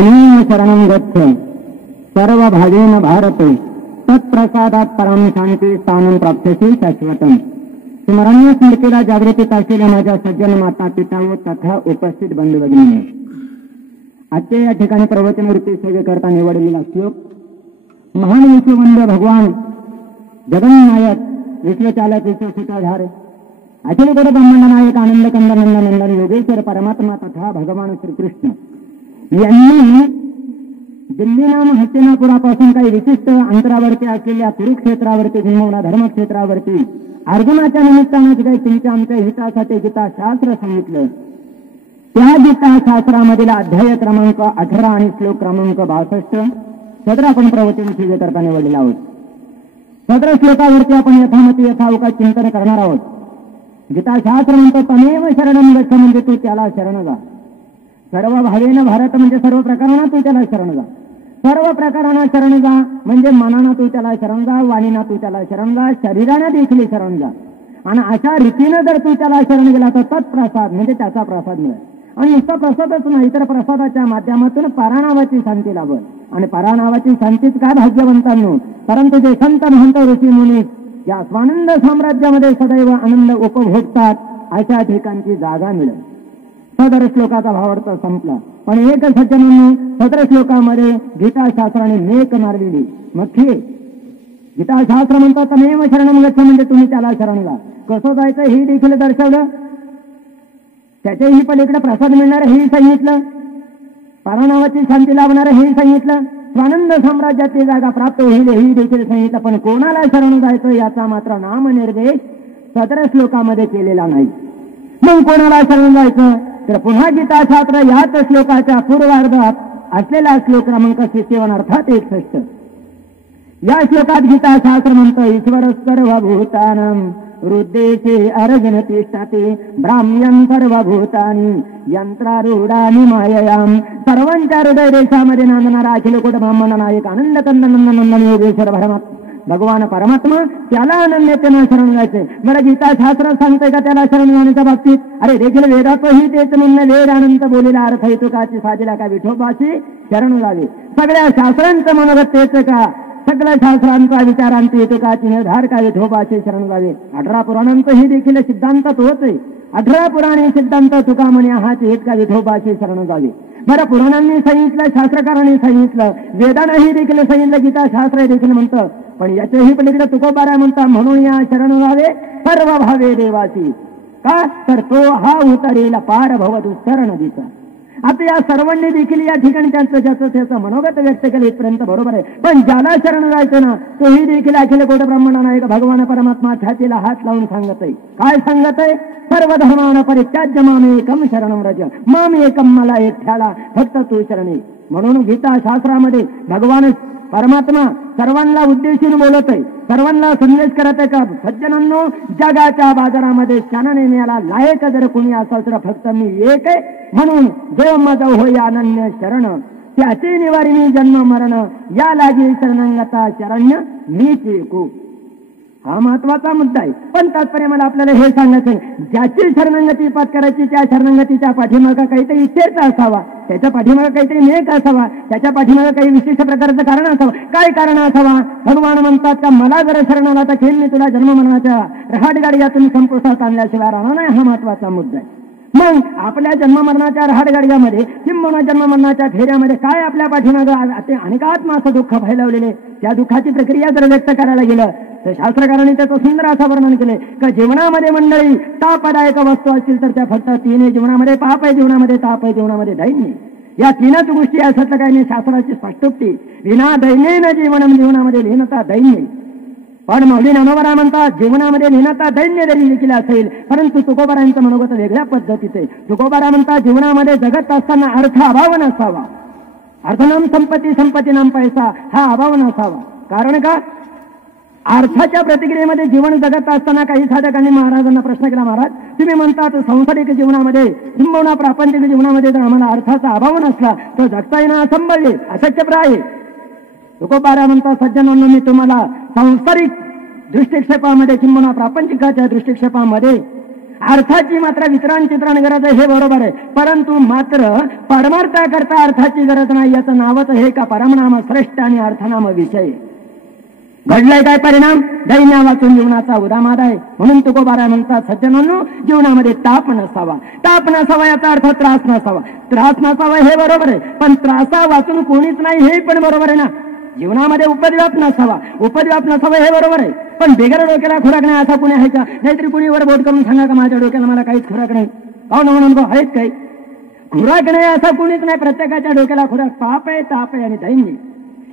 त्वमेव शरणं गच्छ सर्व भावेन भारते तत्प्रसादात परम शांती स्थानं प्राप्स्यसि शाश्वतम. स्मरणीय स्मृतीला जागृतीत असलेल्या माझ्या सज्जन माता पिता व तथा उपस्थित बंधू भगिनी, आजच्या या ठिकाणी प्रवचनवृत्ती सेवेकरता निवडलेला श्लोक महान विश्ववंद्य भगवान जगन्नायक विश्वचालक विश्वसूत्रधार अखिल गुरु ब्रह्मांड नायक आनंद कंद नंदन योगेश्वर परमात्मा तथा भगवान श्रीकृष्ण यांनी दिल्ली नाम हस्तिनापुरापासून काही विशिष्ट अंतरावरती असलेल्या कुरुक्षेत्रावरती किंवा धर्मक्षेत्रावरती अर्जुनाच्या निमित्तानं काही तुमच्या आमच्या हितासाठी गीता शास्त्र सांगितलं. त्या गीता शास्त्रामधील अध्याय क्रमांक 18 आणि श्लोक क्रमांक 62 सदर आपण प्रवचन सेवेकरता निवडलेला आहोत. सदर श्लोकावरती आपण यथामती यथावकाश चिंतन करणार आहोत. गीता शास्त्र म्हणतो तमेव शरणं गच्छ, म्हणजे तू त्याला शरण जा. सर्व भावेन भारत म्हणजे सर्व प्रकारांना तू त्याला शरण जा. सर्व प्रकारांना शरण जा म्हणजे मनानं तू त्याला शरण जा, वाणीनं तू त्याला शरण जा, शरीरानं देखील शरण जा. आणि अशा रीतीनं जर तू त्याला शरण गेला तर तत्प्रसाद म्हणजे त्याचा प्रसाद मिळेल. आणि नुसता प्रसादच नाही तर प्रसादाच्या माध्यमातून परानावाची शांती लाभल. आणि परानावाची शांतीच का भाग्यवंतांनो, परंतु जे संत महंत ऋषी मुनी या स्वानंद साम्राज्यामध्ये सदैव आनंद उपभोगतात अशा ठिकाणची जागा मिळेल. सदर श्लोकाचा भावार्थ संपला. पण एक सज्जनांनी सदर श्लोकामध्ये गीता शास्त्राने मेक मारलेली मग गीता शास्त्र म्हणतात तमेव शरणं गच्छ, म्हणजे तुम्ही त्याला शरण जा. कसं जायचं हे देखील दर्शवलं. त्याच्याही पलीकडे प्रसाद मिळणार हेही सांगितलं, परानावाची शांती लाभणार हेही सांगितलं, स्वानंद साम्राज्याची जागा प्राप्त होईल हेही देखील सांगितलं. पण कोणाला शरण जायचं याचा मात्र नामनिर्देश सदर श्लोकामध्ये केलेला नाही. मग कोणाला शरण जायचं तर पुन्हा गीता शास्त्र याच श्लोकाच्या पूर्वार्धात असलेला श्लोक क्रमांक 57 अर्थात 61 या श्लोकात गीता शास्त्र म्हणतं ईश्वर सर्वभूतानां हृद्देशे अर्जुन तिष्ठते ब्राह्म्यं सर्वभूतानि यंत्रारूढानि माययां. सर्वांच्या हृदय देशामध्ये नांदणारा अखिल कोट ब्रह्मांड नायक आनंद कंद नंदन योगेश्वर भगवान परमात्मा त्याला अनन्यतेनं शरण जायचे. बरं गीता शास्त्र सांगतंय का त्याला शरण जाण्याच्या बाबतीत? अरे देखील वेदातही तेच म्हणणं, वेद अनंत बोलेला अर्थ हेतुकाची साजेला का विठोबाची शरण जावे. सगळ्या शास्त्रांचं मनोगत तेच का? सगळ्या शास्त्रांचा विचारांची हेतुकाची निर्धार का विठोबाची शरण जावे. 18 पुराणांचंही देखील सिद्धांत तोच आहे. 18 पुराणे सिद्धांत तुका म्हणे आहात हेत का विठोबाची शरण जावे. बरं पुराणांनी सांगितलं, शास्त्रकारांनी सांगितलं, वेदांनाही देखील सांगितलं, गीता शास्त्र देखील म्हणतं. पण याच्याही पलीकडे तुकोबारा म्हणता म्हणून या शरण जावे सर्व भावे देवाची. का तर तो हा उतरेला पार भव दुस्तर नदीचा. आता या सर्वांनी देखील या ठिकाणी त्यांचं त्याचं मनोगत व्यक्त केलं इथपर्यंत बरोबर आहे. पण ज्याला शरण जायचं ना तोही देखील अखिल कोट ब्रह्मांड नायक भगवान परमात्मा छातीला हात लावून सांगत आहे. काय सांगत आहे? सर्व धर्मान परित्याज्य माम एकम शरणं व्रज, माम एकम मला एकट्याला फक्त तू शरणे. म्हणून गीता शास्त्रामध्ये भगवान परमात्मा सर्वांना उद्देशून बोलत आहे, सर्वांना संदेश करत आहे का सज्जनांनो जगाच्या बाजारामध्ये शान नेण्याला लायक जर कोणी असाल तर फक्त मी एक आहे. म्हणून जो मज होय अनन्य शरण त्याचे निवारिणी जन्म मरण या लागी शरणांगता शरण्य मीच एकू. हा महत्वाचा मुद्दा आहे. पण तात्पर्य मला आपल्याला हे सांगायचं ज्याची शरणांगती करायची त्या शरणांगतीच्या पाठीमागा काहीतरी इच्छेचा असावा, त्याच्या पाठीमागा काहीतरी नेक असावा, त्याच्या पाठीमागा काही विशिष्ट प्रकारचं कारण असावं. काय कारण असावा? भगवान म्हणतात का मला जर शरण आला तर खेळ मी तुला जन्म मरणाच्या रहाटगाडीतून संपुष्टात आणल्याशिवाय राहणार नाही. हा महत्वाचा मुद्दा आहे. मग आपल्या जन्ममरणाच्या रहाटगाडीमध्ये किंवा जन्ममरणाच्या फेऱ्यामध्ये काय आपल्या पाठीमागं ते अनेकात्म असं दुःख फैलवलेले, त्या दुःखाची प्रक्रिया जर व्यक्त करायला गेलं तर शास्त्रकारांनी त्याचं सुंदर असं वर्णन केले का जीवनामध्ये मंडळी तापदायक वस्तू असतील तर त्या फक्त 3 जीवनामध्ये पाप आहे, जीवनामध्ये ताप आहे, जीवनामध्ये दैन्य. या 3च गोष्टी असतात काही नाही. शास्त्राची स्पष्टोक्ती विना दैन्येन जीवनम, जीवनामध्ये लीनता दैन्य. पण मौली ननोबरा म्हणतात जीवनामध्ये लीनता दैन्य जरी देखील असेल परंतु तुकोबारांचं मनोगत वेगळ्या पद्धतीचे. तुकोबारा म्हणतात जीवनामध्ये जगत असताना अर्थ अभाव नसावा, अर्थनाम संपत्ती संपत्तीनाम पैसा हा अभाव नसावा. कारण का अर्थाच्या प्रतिक्रियेमध्ये जीवन जगत असताना काही साधकांनी महाराजांना प्रश्न केला, महाराज तुम्ही म्हणतात सांसारिक जीवनामध्ये किंबहुना प्रापंचिक जीवनामध्ये जर आम्हाला अर्थाचा अभाव नसला तर जगता येणं असंभव अशक्यप्राय. तुकोबारा म्हणतात सज्जनांनो मी तुम्हाला सांसारिक दृष्टिक्षेपामध्ये किंबहुना प्रापंचिकाच्या दृष्टिक्षेपामध्ये अर्थाची मात्र वितरण चित्रण गरज आहे हे बरोबर आहे, परंतु मात्र परमार्थाकरता अर्थाची गरज नाही. याचं नावच हे का परमनाम श्रेष्ठ आणि अर्थनाम विषय. घडलाय काय परिणाम? दैन्या वाचून जीवनाचा उदामाद आहे. म्हणून तुकोबाराय म्हणतात, सज्जनांनो जीवनामध्ये ताप नसावा. ताप नसावा याचा अर्थ त्रास नसावा. त्रास नसावा हे बरोबर आहे, पण त्रासा वाचून कोणीच नाही हे पण बरोबर आहे ना. जीवनामध्ये उपद्व्याप नसावा, उपद्व्याप नसावा हे बरोबर आहे, पण बेगर डोक्याला खुराक नाही असा कुणी आहे का? नाहीतरी कुणी वर बोट करून सांगा का माझ्या डोक्याला मला काहीच खुराक नाही. पाहू ना म्हणून आहेत काही खुराक नाही असा कुणीच नाही. प्रत्येकाच्या डोक्याला खुराक पाप आहे, ताप आहे आणि दैन्य.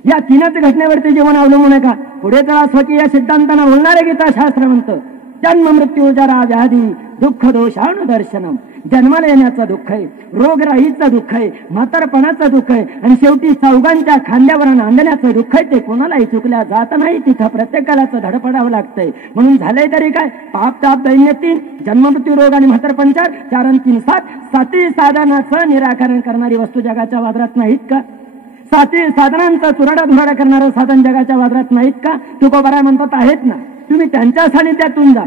या तीनच घटनेवरती जीवन अवलंबून आहे का? पुढे तर स्वकीय सिद्धांतांना बोलणारे गीताशास्त्र म्हणतं, जन्म मृत्यू जरा व्याधी दुःख दोषानुदर्शनम. जन्माला येण्याचं दुःख आहे, रोगराईचं दुःख आहे, म्हातारपणाचं दुःख आहे आणि शेवटी चौघांच्या खांद्यावर नांदण्याचं दुःख आहे. ते कोणालाही चुकल्या जात नाही, तिथं प्रत्येकालाच धडपडावं लागतंय. म्हणून झालंय तरी काय? पाप ताप दैन्य 3, जन्ममृत्यू रोग आणि म्हातारपण 4, 4 आणि 3 7. 7 साधनाचं निराकरण करणारी वस्तू जगाच्या वादरात नाहीत का? 7 साधनांचा चुराडा धुराडा करणारं साधन जगाच्या वादरात नाहीत का? तुकोबाराय म्हणतात आहेत ना. तुम्ही त्यांच्या सानिध्यातून जा,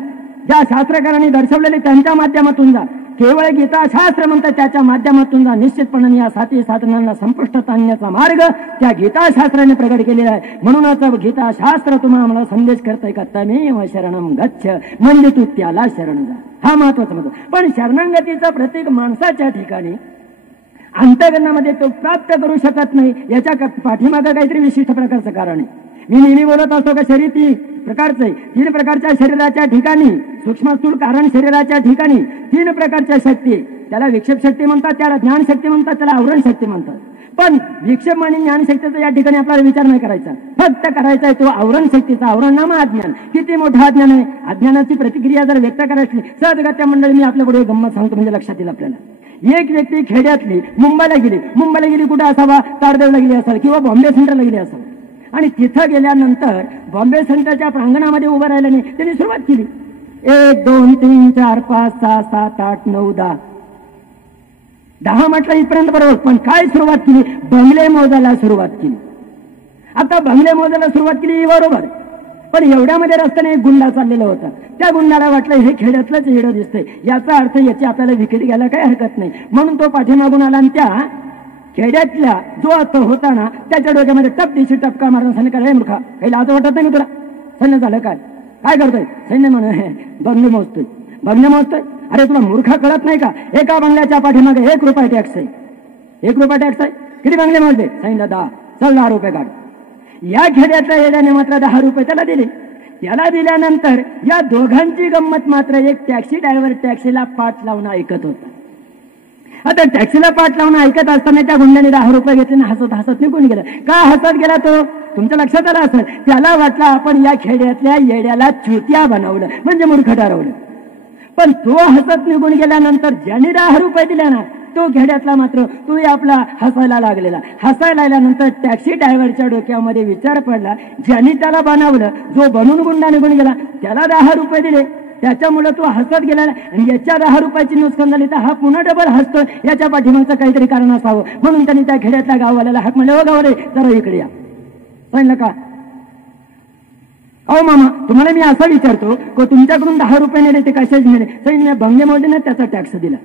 ज्या शास्त्रकारांनी दर्शवलेले त्यांच्या माध्यमातून जा. केवळ गीता शास्त्र म्हणतात त्याच्या माध्यमातून जा. निश्चितपणे या 7 साधनांना संपुष्टात आणण्याचा मार्ग त्या गीताशास्त्राने प्रगट केलेला आहे. म्हणूनच गीताशास्त्र तुम्हाला संदेश करतंय का तमेव शरणम गच्छ, म्हणजे तू त्याला शरण जा. हा महत्वाचा मुद्दा. पण शरणागतीचं प्रत्येक माणसाच्या ठिकाणी अंतःकरणामध्ये तो प्राप्त करू शकत नाही. याच्या पाठीमागं काहीतरी विशिष्ट प्रकारचं कारण आहे. मी नेहमी बोलत असतो का शरीर 3 प्रकारचं आहे. 3 प्रकारच्या शरीराच्या ठिकाणी सूक्ष्म स्थूल कारण शरीराच्या ठिकाणी 3 प्रकारच्या शक्ती. त्याला विक्षेप शक्ती म्हणतात, त्याला ज्ञानशक्ती म्हणतात, त्याला आवरण शक्ती म्हणतात. पण विक्षेप आणि ज्ञानशक्तीचा या ठिकाणी आपल्याला विचार नाही करायचा, फक्त करायचा आहे तो आवरण शक्तीचा. आवरण नाम अज्ञान. किती मोठं अज्ञान आहे. अज्ञानाची प्रतिक्रिया जर व्यक्त करायची सहजगत्या मंडळी, मी आपल्याकडे गंमत सांगतो म्हणजे लक्षात येईल आपल्याला. एक व्यक्ती खेड्यातली मुंबईला गेली कुठे असावा? तारदेवला गेली असावी किंवा बॉम्बे सेंटरला गेली असावी. आणि तिथं गेल्यानंतर बॉम्बे सेंटरच्या प्रांगणामध्ये उभं राहिल्याने त्यांनी सुरुवात केली. 1 2 3 4 5 6 7 8 9 10 10 म्हटलं इथपर्यंत बरोबर. पण काय सुरुवात केली? बंगले मोजायला सुरुवात केली. आता बंगले मोजायला सुरुवात केली बरोबर, पण एवढ्यामध्ये रस्त्याने एक गुंडा चाललेला होता. त्या गुंडाला वाटलं हे खेड्यातलंच येडं दिसतंय, याचा अर्थ याची आपल्याला विकेट घ्यायला काही हरकत नाही. म्हणून तो पाठीमागून आला आणि त्या खेड्यातल्या जो अर्थ होता ना त्याच्या डोक्यामध्ये टपटीशी टपका मारून सैन्य काय मूर्खा, काही लाज वाटत नाही मी तुला? सैन्य झालं काय करतोय? सैन्य म्हणे बंगले मोजतोय. अरे तुला मूर्खा कळत नाही का? एका बंगल्याच्या पाठीमागे 1 रुपया टॅक्स आहे. 1 रुपया टॅक्स आहे. किती बंगले मोजले? सैन्य 10. चल 10 रुपये काढ. या खेड्यातल्या येड्याने मात्र 10 रुपये त्याला दिले. त्याला दिल्यानंतर या दोघांची गंमत मात्र एक टॅक्सी ड्रायव्हर टॅक्सीला पाठ लावून ऐकत होता. आता टॅक्सीला पाठ लावून ऐकत असताना त्या गुंड्याने 10 रुपये घेतले आणि हसत निघून गेला. का हसत गेला तो? तुमच्या लक्षात आलं असेल, त्याला वाटलं आपण या खेड्यातल्या येड्याला चुत्या बनवलं म्हणजे मूर्ख ठरवलं. पण तो हसत निघून गेल्यानंतर ज्याने 10 रुपये दिले ना तो खेड्यातला मात्र तो आपला हसायला लागल्यानंतर टॅक्सी ड्रायव्हरच्या डोक्यामध्ये विचार पडला, ज्यांनी त्याला बनवलं, जो बनून गुंडा निघून गेला त्याला 10 रुपये दिले, त्याच्यामुळे तो हसत गेला आणि याच्या 10 रुपयाची नुकसान झाली तर हा पुन्हा डबल हसतो. याच्या पाठीमागचं काहीतरी कारण असावं. म्हणून त्यांनी त्या खेड्यातल्या गाववाल्याला हाक म्हणले, हो गावरे जरा इकडे या. सांगितलं का? अहो मामा तुम्हाला मी असं विचारतो को तुमच्याकडून 10 रुपये नेले ते कशाच नेले? सैन्य बंगले मोजले ना त्याचा टॅक्स दिला.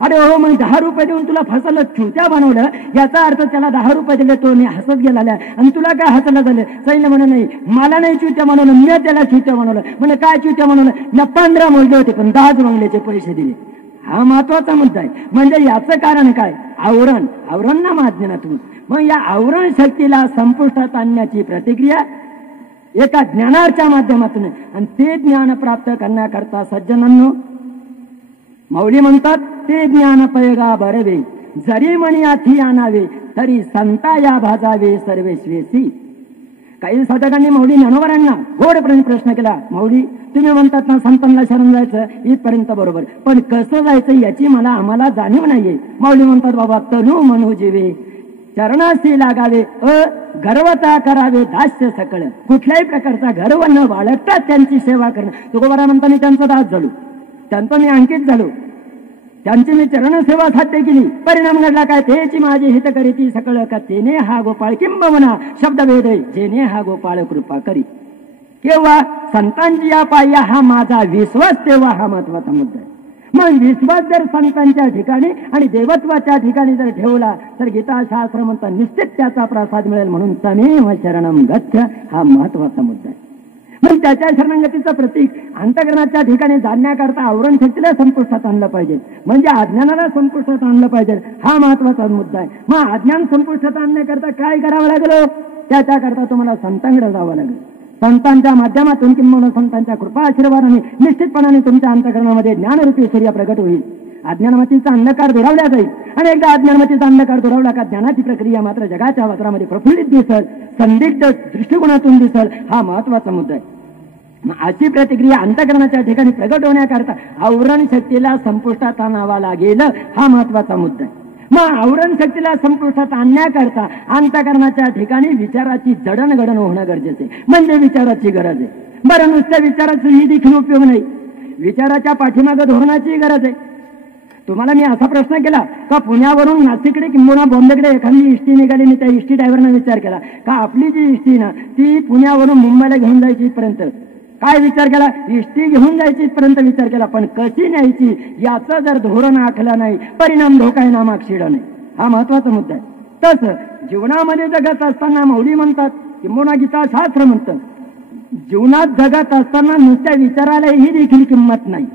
अरे हो मग 10 रुपये देऊन तुला फसवलं, चुत्या बनवलं, याचा अर्थ त्याला 10 रुपये दिले तो मी हसत गेला आणि तुला काय हसलं झालं? सैन्य म्हणे नाही मला नाही चुत्या बनवलं, मी त्याला चुत्या बनवलं. म्हणजे काय चुत्या बनवलं? न 15 मोजले होते पण 10 बंगल्याचे पैसे दिले. हा महत्वाचा मुद्दा आहे. म्हणजे याचं कारण काय? आवरण ना माध्यमातून. मग या आवरण शक्तीला संपुष्टात आणण्याची प्रतिक्रिया एका ज्ञानाच्या माध्यमातून, आणि ते ज्ञान प्राप्त करण्याकरता सज्जनांनो माऊली म्हणतात, ते ज्ञान पैगा बरवे जरी मणी आठी आणावे तरी संता या भाजावे सर्वेश्वेसी. काही साधकांनी माऊली ज्ञानोबरांना गोडपणे प्रश्न केला, माऊली तुम्ही म्हणतात ना संतांना शरण जायचं इथपर्यंत बरोबर, पण कसं जायचं याची आम्हाला जाणीव नाहीये. माऊली म्हणतात, बाबा तनु मनु जीवे चरणाशी लागावे गर्वता करावे दास्य सकळ. कुठल्याही प्रकारचा गर्व न बाळगता त्यांची सेवा करणं. तुकोबारा म्हणता मी त्यांचा दास झालो, त्यांचं मी अंकित झालो, त्यांची मी चरणसेवा साध्य केली. परिणाम घडला काय? तेची माझी हित करीती सकळ का तेने हा गोपाळ किंबहुना शब्दभेद जेने हा गोपाळ कृपा करी. केव्हा संतांची या पाया हा माझा विश्वास, तेव्हा हा महत्वाचा मुद्दा आहे. मग विश्वास जर संतांच्या ठिकाणी आणि देवत्वाच्या ठिकाणी जर ठेवला तर गीताशास्त्र म्हणतं निश्चित त्याचा प्रसाद मिळेल. म्हणून तमेव शरणम गच्छ हा महत्वाचा मुद्दा आहे. मग त्याच्या शरणागतीचं प्रतीक अंतःकरणाच्या ठिकाणी जाणण्याकरता आवरण शक्तीला संपुष्टात आणलं पाहिजे, म्हणजे अज्ञानाला संपुष्टात आणलं पाहिजे. हा महत्वाचा मुद्दा आहे. मग अज्ञान संपुष्टात आणण्याकरता काय करावं लागलं? त्याच्याकरता तुम्हाला संतांकडे जावं लागेल. संतांच्या माध्यमातून किंवा संतांच्या कृपा आशीर्वादाने निश्चितपणाने तुमच्या अंतःकरणामध्ये ज्ञानरूपी सूर्य प्रगट होईल. अज्ञानमतीचा अंधकार दुरावला जाईल आणि एकदा अज्ञानमतीचा अंधकार दुरावला का ज्ञानाची प्रक्रिया मात्र जगाच्या वातावरणामध्ये प्रफुल्लित दिसल, संदिग्ध दृष्टिकोनातून दिसल. हा महत्वाचा मुद्दा आहे. अशी प्रतिक्रिया अंतःकरणाच्या ठिकाणी प्रगट होण्याकरता आवरण शक्तीला संपुष्टात आणावा लागेल. हा महत्वाचा मुद्दा आहे. मग आवरण शक्तीला संपुष्टात आणण्याकरता अंतःकरणाच्या ठिकाणी विचाराची जडणघडण होणं गरजेचे, म्हणजे विचाराची गरज आहे. बरं, नुसत्या विचाराची ही देखील उपयोग नाही, विचाराच्या पाठीमागं धोरणाची गरज आहे. तुम्हाला मी असा प्रश्न केला का पुण्यावरून नाशिकडे किंवा बॉम्बेकडे एखादी इष्टी निघाली, मी त्या इष्टी ड्रायव्हरने विचार केला का आपली जी इष्टी ना ती पुण्यावरून मुंबईला घेऊन जायची इथपर्यंत काय विचार केला? इष्टी घेऊन जायची इथपर्यंत विचार केला, पण कशी न्यायची याचं जर धोरण आखलं नाही परिणाम धोका ना मागशिड नाही. हा महत्वाचा मुद्दा आहे. तसं जीवनामध्ये जगत असताना मौली म्हणतात किंवा गीताशास्त्र म्हणतं जीवनात जगत असताना नुसत्या विचाराला ही देखील किंमत नाही.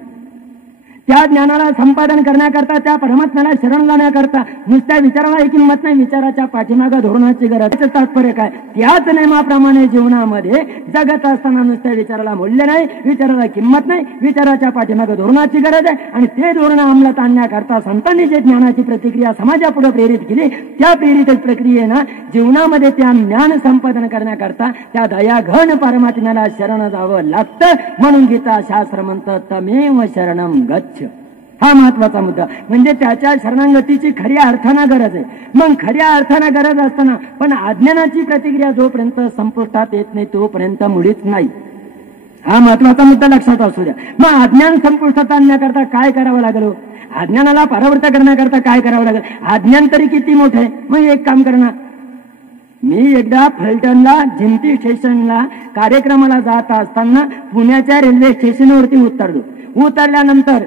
त्या ज्ञानाला संपादन करण्याकरता त्या परमात्म्याला शरण जाण्याकरता नुसत्या विचाराला किंमत नाही, विचाराच्या पाठीमागं धोरणाची गरज. तात्पर्य काय? त्याच नियमाप्रमाणे जीवनामध्ये जगत असताना नुसत्या विचाराला मूल्य नाही, विचाराला किंमत नाही, विचाराच्या पाठीमागं धोरणाची गरज आहे. आणि ते धोरण अंमलात आणण्याकरता संतांनी जे ज्ञानाची प्रतिक्रिया समाजापुढे प्रेरित केली त्या प्रेरित प्रक्रियेनं जीवनामध्ये त्या ज्ञान संपादन करण्याकरता त्या दयाघन परमात्म्याला शरण जावं लागतं. म्हणून गीता शास्त्र म्हणतं तमेव शरणम गच्छ. हा महत्वाचा मुद्दा, म्हणजे त्याच्या शरणागतीची खऱ्या अर्थानं गरज आहे. मग खऱ्या अर्थानं गरज असताना पण अज्ञानाची प्रतिक्रिया जोपर्यंत संपुष्टात येत नाही तोपर्यंत मुळीच नाही. हा महत्वाचा मुद्दा लक्षात असू द्या. मग अज्ञान संपुष्टात आणण्याकरता काय करावं लागलं? अज्ञानाला परावृत्त करण्याकरता काय करावं लागेल? अज्ञान तरी किती मोठं आहे. मग एक काम करणार, मी एकदा फलटणला जिंती स्टेशनला कार्यक्रमाला जात असताना पुण्याच्या रेल्वे स्टेशनवरती उतरलो. उतरल्यानंतर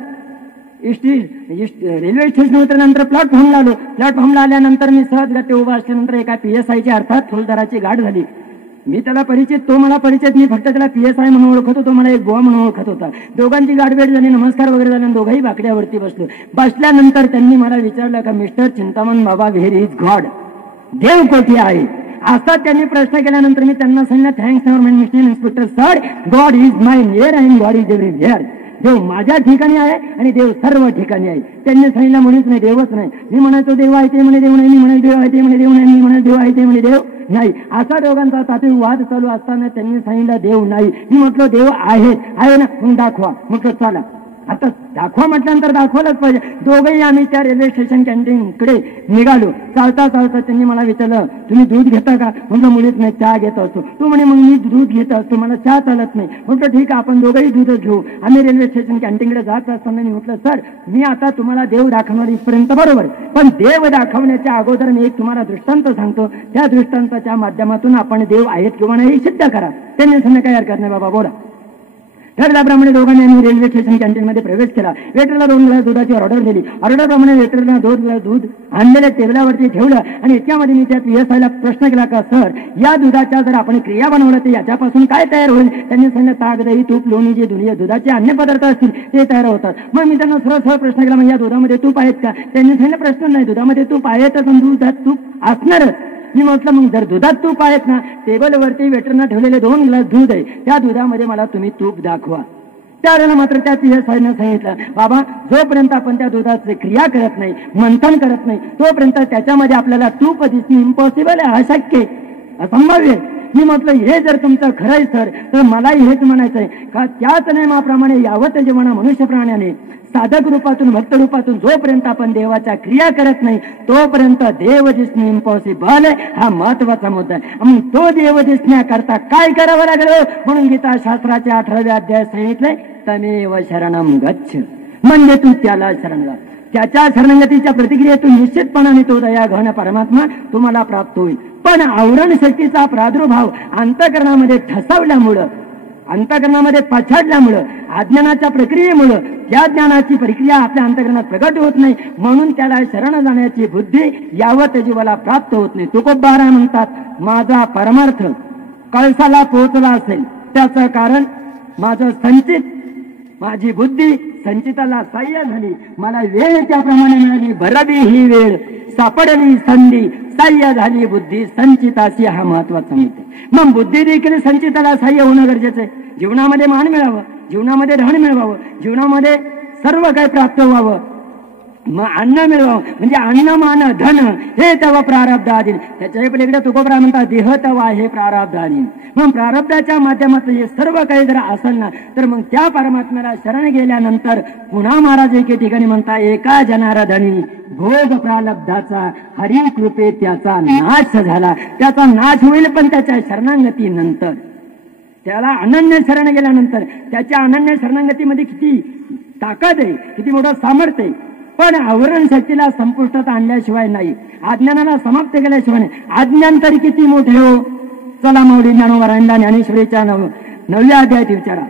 रेल्वे स्टेशन उतरल्यानंतर प्लॅटफॉर्मला आलो. प्लॅटफॉर्मला आल्यानंतर मी सहज गती उभा असल्यानंतर एका PSI ची अर्थात फुलदाराची गाठ झाली. मी त्याला परिचित, तो मला परिचित. मी फक्त त्याला PSI म्हणून ओळखत होतो, मला एक बुवा म्हणून ओळखत होता. दोघांची गाठभेट झाली, नमस्कार वगैरे झाले, दोघंही बाकड्यावरती बसलो. बसल्यानंतर त्यांनी मला विचारलं का मिस्टर चिंतामण बाबा व्हेर इज गॉड, देव कोठे आहे, असा त्यांनी प्रश्न केल्यानंतर मी त्यांना सांगितलं thanks mister inspector sir, God is my near and God is everywhere. देव माझ्या ठिकाणी आहे आणि देव सर्व ठिकाणी आहे. त्यांनी सांगितलं मुळीच नाही, देवच नाही. मी म्हणायचो देव आहे ते म्हणे देव नाही, मी म्हणे देव आहे ते म्हणे देव नाही, मी म्हणे देव आहे ते म्हणे देव नाही. असा दोघांचा तात्विक वाद चालू असताना त्यांनी सांगितलं देव नाही. मी म्हटलं देव आहे ना, मग दाखवा. म्हटलं चला आता दाखवा म्हटल्यानंतर दाखवायलाच पाहिजे. दोघंही आम्ही त्या रेल्वे स्टेशन कॅन्टीनकडे निघालो. चालता चालता त्यांनी मला विचारलं तुम्ही दूध घेता का? म्हटलं मुळीच नाही, चहा घेत असतो. तू म्हणे मग मी दूध घेत असतो, मला चहा चालत नाही. म्हटलं ठीक आहे आपण दोघंही दूधच घेऊ. आम्ही रेल्वे स्टेशन कॅन्टीनकडे जात असताना मी म्हटलं सर मी आता तुम्हाला देव दाखवणार इथपर्यंत बरोबर, पण देव दाखवण्याच्या अगोदर मी एक तुम्हाला दृष्टांत सांगतो, त्या दृष्टांताच्या माध्यमातून आपण देव आहेत किंवा नाही सिद्ध करा. त्यांनी सांगितलं काही हरकत नाही बाबा बोला. ठरल्याप्रमाणे दोघांनी आम्ही रेल्वे स्टेशन कॅन्टीनमध्ये प्रवेश केला. वेटरला 2 ग्लास दुधाची ऑर्डर दिली. ऑर्डरप्रमाणे वेटरला 2 ग्लास दूध आणलेल्या टेबलावरती ठेवलं आणि इतक्यामध्ये मी त्या PSI ला प्रश्न केला का सर या दुधाच्या जर आपण क्रिया बनवलं तर याच्यापासून काय तयार होईल? त्यांनी सांगितलं ताक, दही, तूप, लोणी जे दुधाचे अन्य पदार्थ असतील ते तयार होतात. मग मी त्यांना सरळ प्रश्न केला मग या दुधामध्ये तूप आहेत का? त्यांनी सांगितलं प्रश्न नाही, दुधामध्ये तूप आहेतच आणि दुधात तूप असणारच. मी म्हटलं मग जर दुधात तूप आहेत ना, टेबलवरती वेटरनं ठेवलेले 2 ग्लास दूध आहे, त्या दुधामध्ये मला तुम्ही तूप दाखवा. त्यावेळेला मात्र त्या PSIनं सांगितलं बाबा जोपर्यंत आपण त्या दुधाची क्रिया करत नाही, मंथन करत नाही तोपर्यंत त्याच्यामध्ये आपल्याला तूप दिसणे इम्पॉसिबल आहे, अशक्य, असंभाव्य. मी म्हटलं हे जर तुमचं खरं आहे सर तर मलाही हेच म्हणायचं आहे का त्याच नियमाप्रमाणे यावत जीवना मनुष्य प्राण्याने साधक रूपातून भक्त रूपातून जोपर्यंत आपण देवाच्या क्रिया करत नाही तोपर्यंत देव दिसणे इम्पॉसिबल आहे. हा महत्वाचा मुद्दा आहे. मग तो देव दिसण्याकरता काय करावं लागलं? म्हणून गीता शास्त्राचे 18वे अध्याय सांगितलंय तमेव शरणम गच्छ, म्हणजे तू त्याला शरण जा. त्याच्या शरणगतीच्या प्रतिक्रियेतून निश्चितपणाने तो दया घन परमात्मा तुम्हाला प्राप्त होईल. पण आवरण शक्तीचा प्रादुर्भाव अंतःकरणामध्ये ठसवल्यामुळं अंतःकरणामध्ये पछाडल्यामुळं, अज्ञानाच्या प्रक्रियेमुळं त्या ज्ञानाची प्रक्रिया आपल्या अंतःकरणात प्रगट होत नाही, म्हणून त्याला शरण जाण्याची बुद्धी यावत जीवाला प्राप्त होत नाही. तुकोबा म्हणतात, माझा परमार्थ कळसाला पोहोचला असेल त्याचं कारण माझं संचित, माझी बुद्धी संचिताला सहाय्य झाली, मला वेळ त्याप्रमाणे मिळाली, बरबी ही वेळ सापडली संधी, सहाय्य झाली बुद्धी संचिताची. हा महत्वाचा मुद्दा. मग बुद्धी देखील संचिताला सहाय्य होणं गरजेचं आहे. जीवनामध्ये मान मिळावं, जीवनामध्ये धन मिळवावं, जीवनामध्ये सर्व काही प्राप्त व्हावं, मग अन्न मिळवावं. म्हणजे अन्न मान धन हे तव प्रारब्धाधीन. त्याच्याही पलीकडे तुकोबरा म्हणतात, देह तव आहे प्रारब्धाधीन. मग प्रारब्धाच्या माध्यमातून हे सर्व काही जर असेल ना, तर मग त्या परमात्म्याला शरण गेल्यानंतर पुन्हा महाराज एके ठिकाणी म्हणता, एका जनारा धनी भोग प्रारब्धाचा हरी कृपे त्याचा नाश झाला. त्याचा नाश होईल पण त्याच्या शरणांगती नंतर, त्याला अनन्य शरण गेल्यानंतर त्याच्या अनन्य शरणांगतीमध्ये किती ताकद आहे, किती मोठं सामर्थ्य आहे. पण आवरण शक्तीला संपुष्टात आणल्याशिवाय नाही, अज्ञानाला समाप्त केल्याशिवाय नाही. अज्ञान तरी किती मोठे हो. चला माऊली ज्ञानोबरांना ज्ञानेश्वरीच्या 9व्या अध्यायात विचारा.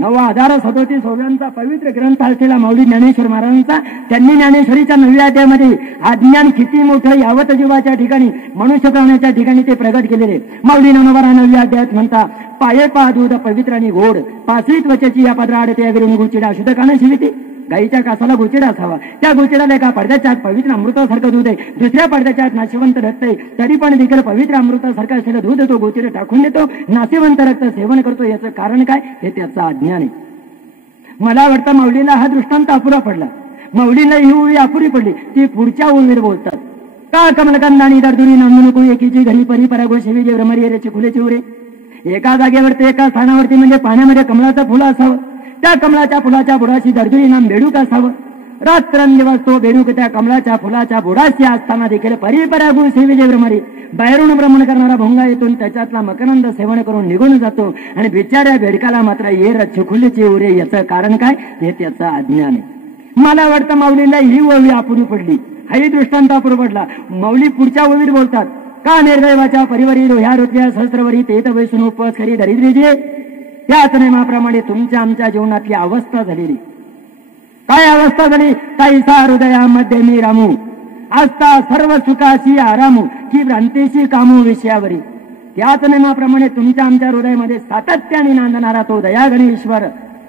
9,1037 पवित्र ग्रंथ असलेला माऊली ज्ञानेश्वर महाराजांचा, त्यांनी ज्ञानेश्वरीच्या 9व्या अध्यायामध्ये अज्ञान किती मोठं यावत जीवाच्या ठिकाणी, मनुष्य प्राण्याच्या ठिकाणी ते प्रगट केलेले. माऊली ज्ञानोबरा 9व्या अध्यायात म्हणता, पाये पा दूध पवित्र आणि गोड, पाचवी त्वचेची या पदराड ते अग्रून गुचिडा शुद्ध कान शिविती. गाईच्या कासाला गुचिडा असावा, त्या गुचिडाला एका पडद्याच्या आत पवित्र अमृतासारखं दूध आहे, दुसऱ्या पडद्याच्या आत नाशिवंत रक्त आहे, तरी पण देखील पवित्र अमृतासारखं असलेलं दूध तो गुचिडा टाकून देतो, नाशिवंत रक्त सेवन करतो. याचं कारण काय? हे त्याचं अज्ञान आहे. मला वाटतं माऊलीला हा दृष्टांत अपुरा पडला. माऊलीला ही ओळी अपुरी पडली. ती पुढच्या ओळीवर बोलतात, का कमलकंदानी दर्दुरी नांदू एकीची घरी परी परागो शेवी जे भ्रमरी रेची फुले चिवरे. एका जागेवरती एका स्थानावरती म्हणजे पाण्यामध्ये कमळाचं फुलं असावं, त्या कमळाच्या फुलाच्या बुडाशी दर्दुरी नाम बेडूक असावं. रात्रंदिवस तो बेडूक त्या कमळाच्या फुलाच्या बुडाशी असताना देखील परिपरागुण सेविजे भ्रमरी, बाहेरून भ्रमण करणारा भोंगा येतून त्याच्यातला मकरंद सेवन करून निघून जातो, आणि बिचाऱ्या बेडकाला मात्र येर चिखुलीची उरे. याचं कारण काय? हे त्याचं अज्ञान आहे. मला वाटतं माऊलीला ही ओळी अपुरी पडली, हाही दृष्टांत अपुरा पडला. माऊली पुढच्या ओळीत बोलतात, का निर्दैवाच्या परिवारी रोह्या रुत्या सहस्त्रवरी तेत वैसून उपवास करी दरिद्रीजे. त्याच नेमाप्रमाणे तुमच्या आमच्या जीवनातली अवस्था झालेली. काय अवस्था झाली? ताईसा हृदयामध्ये मी रामू, असता सर्व सुखाशी आरामू, की भ्रांतीशी कामू विषयावरी. त्याच नेमाप्रमाणे तुमच्या आमच्या हृदयामध्ये सातत्याने नांदणारा तो दयाघनी ईश्वर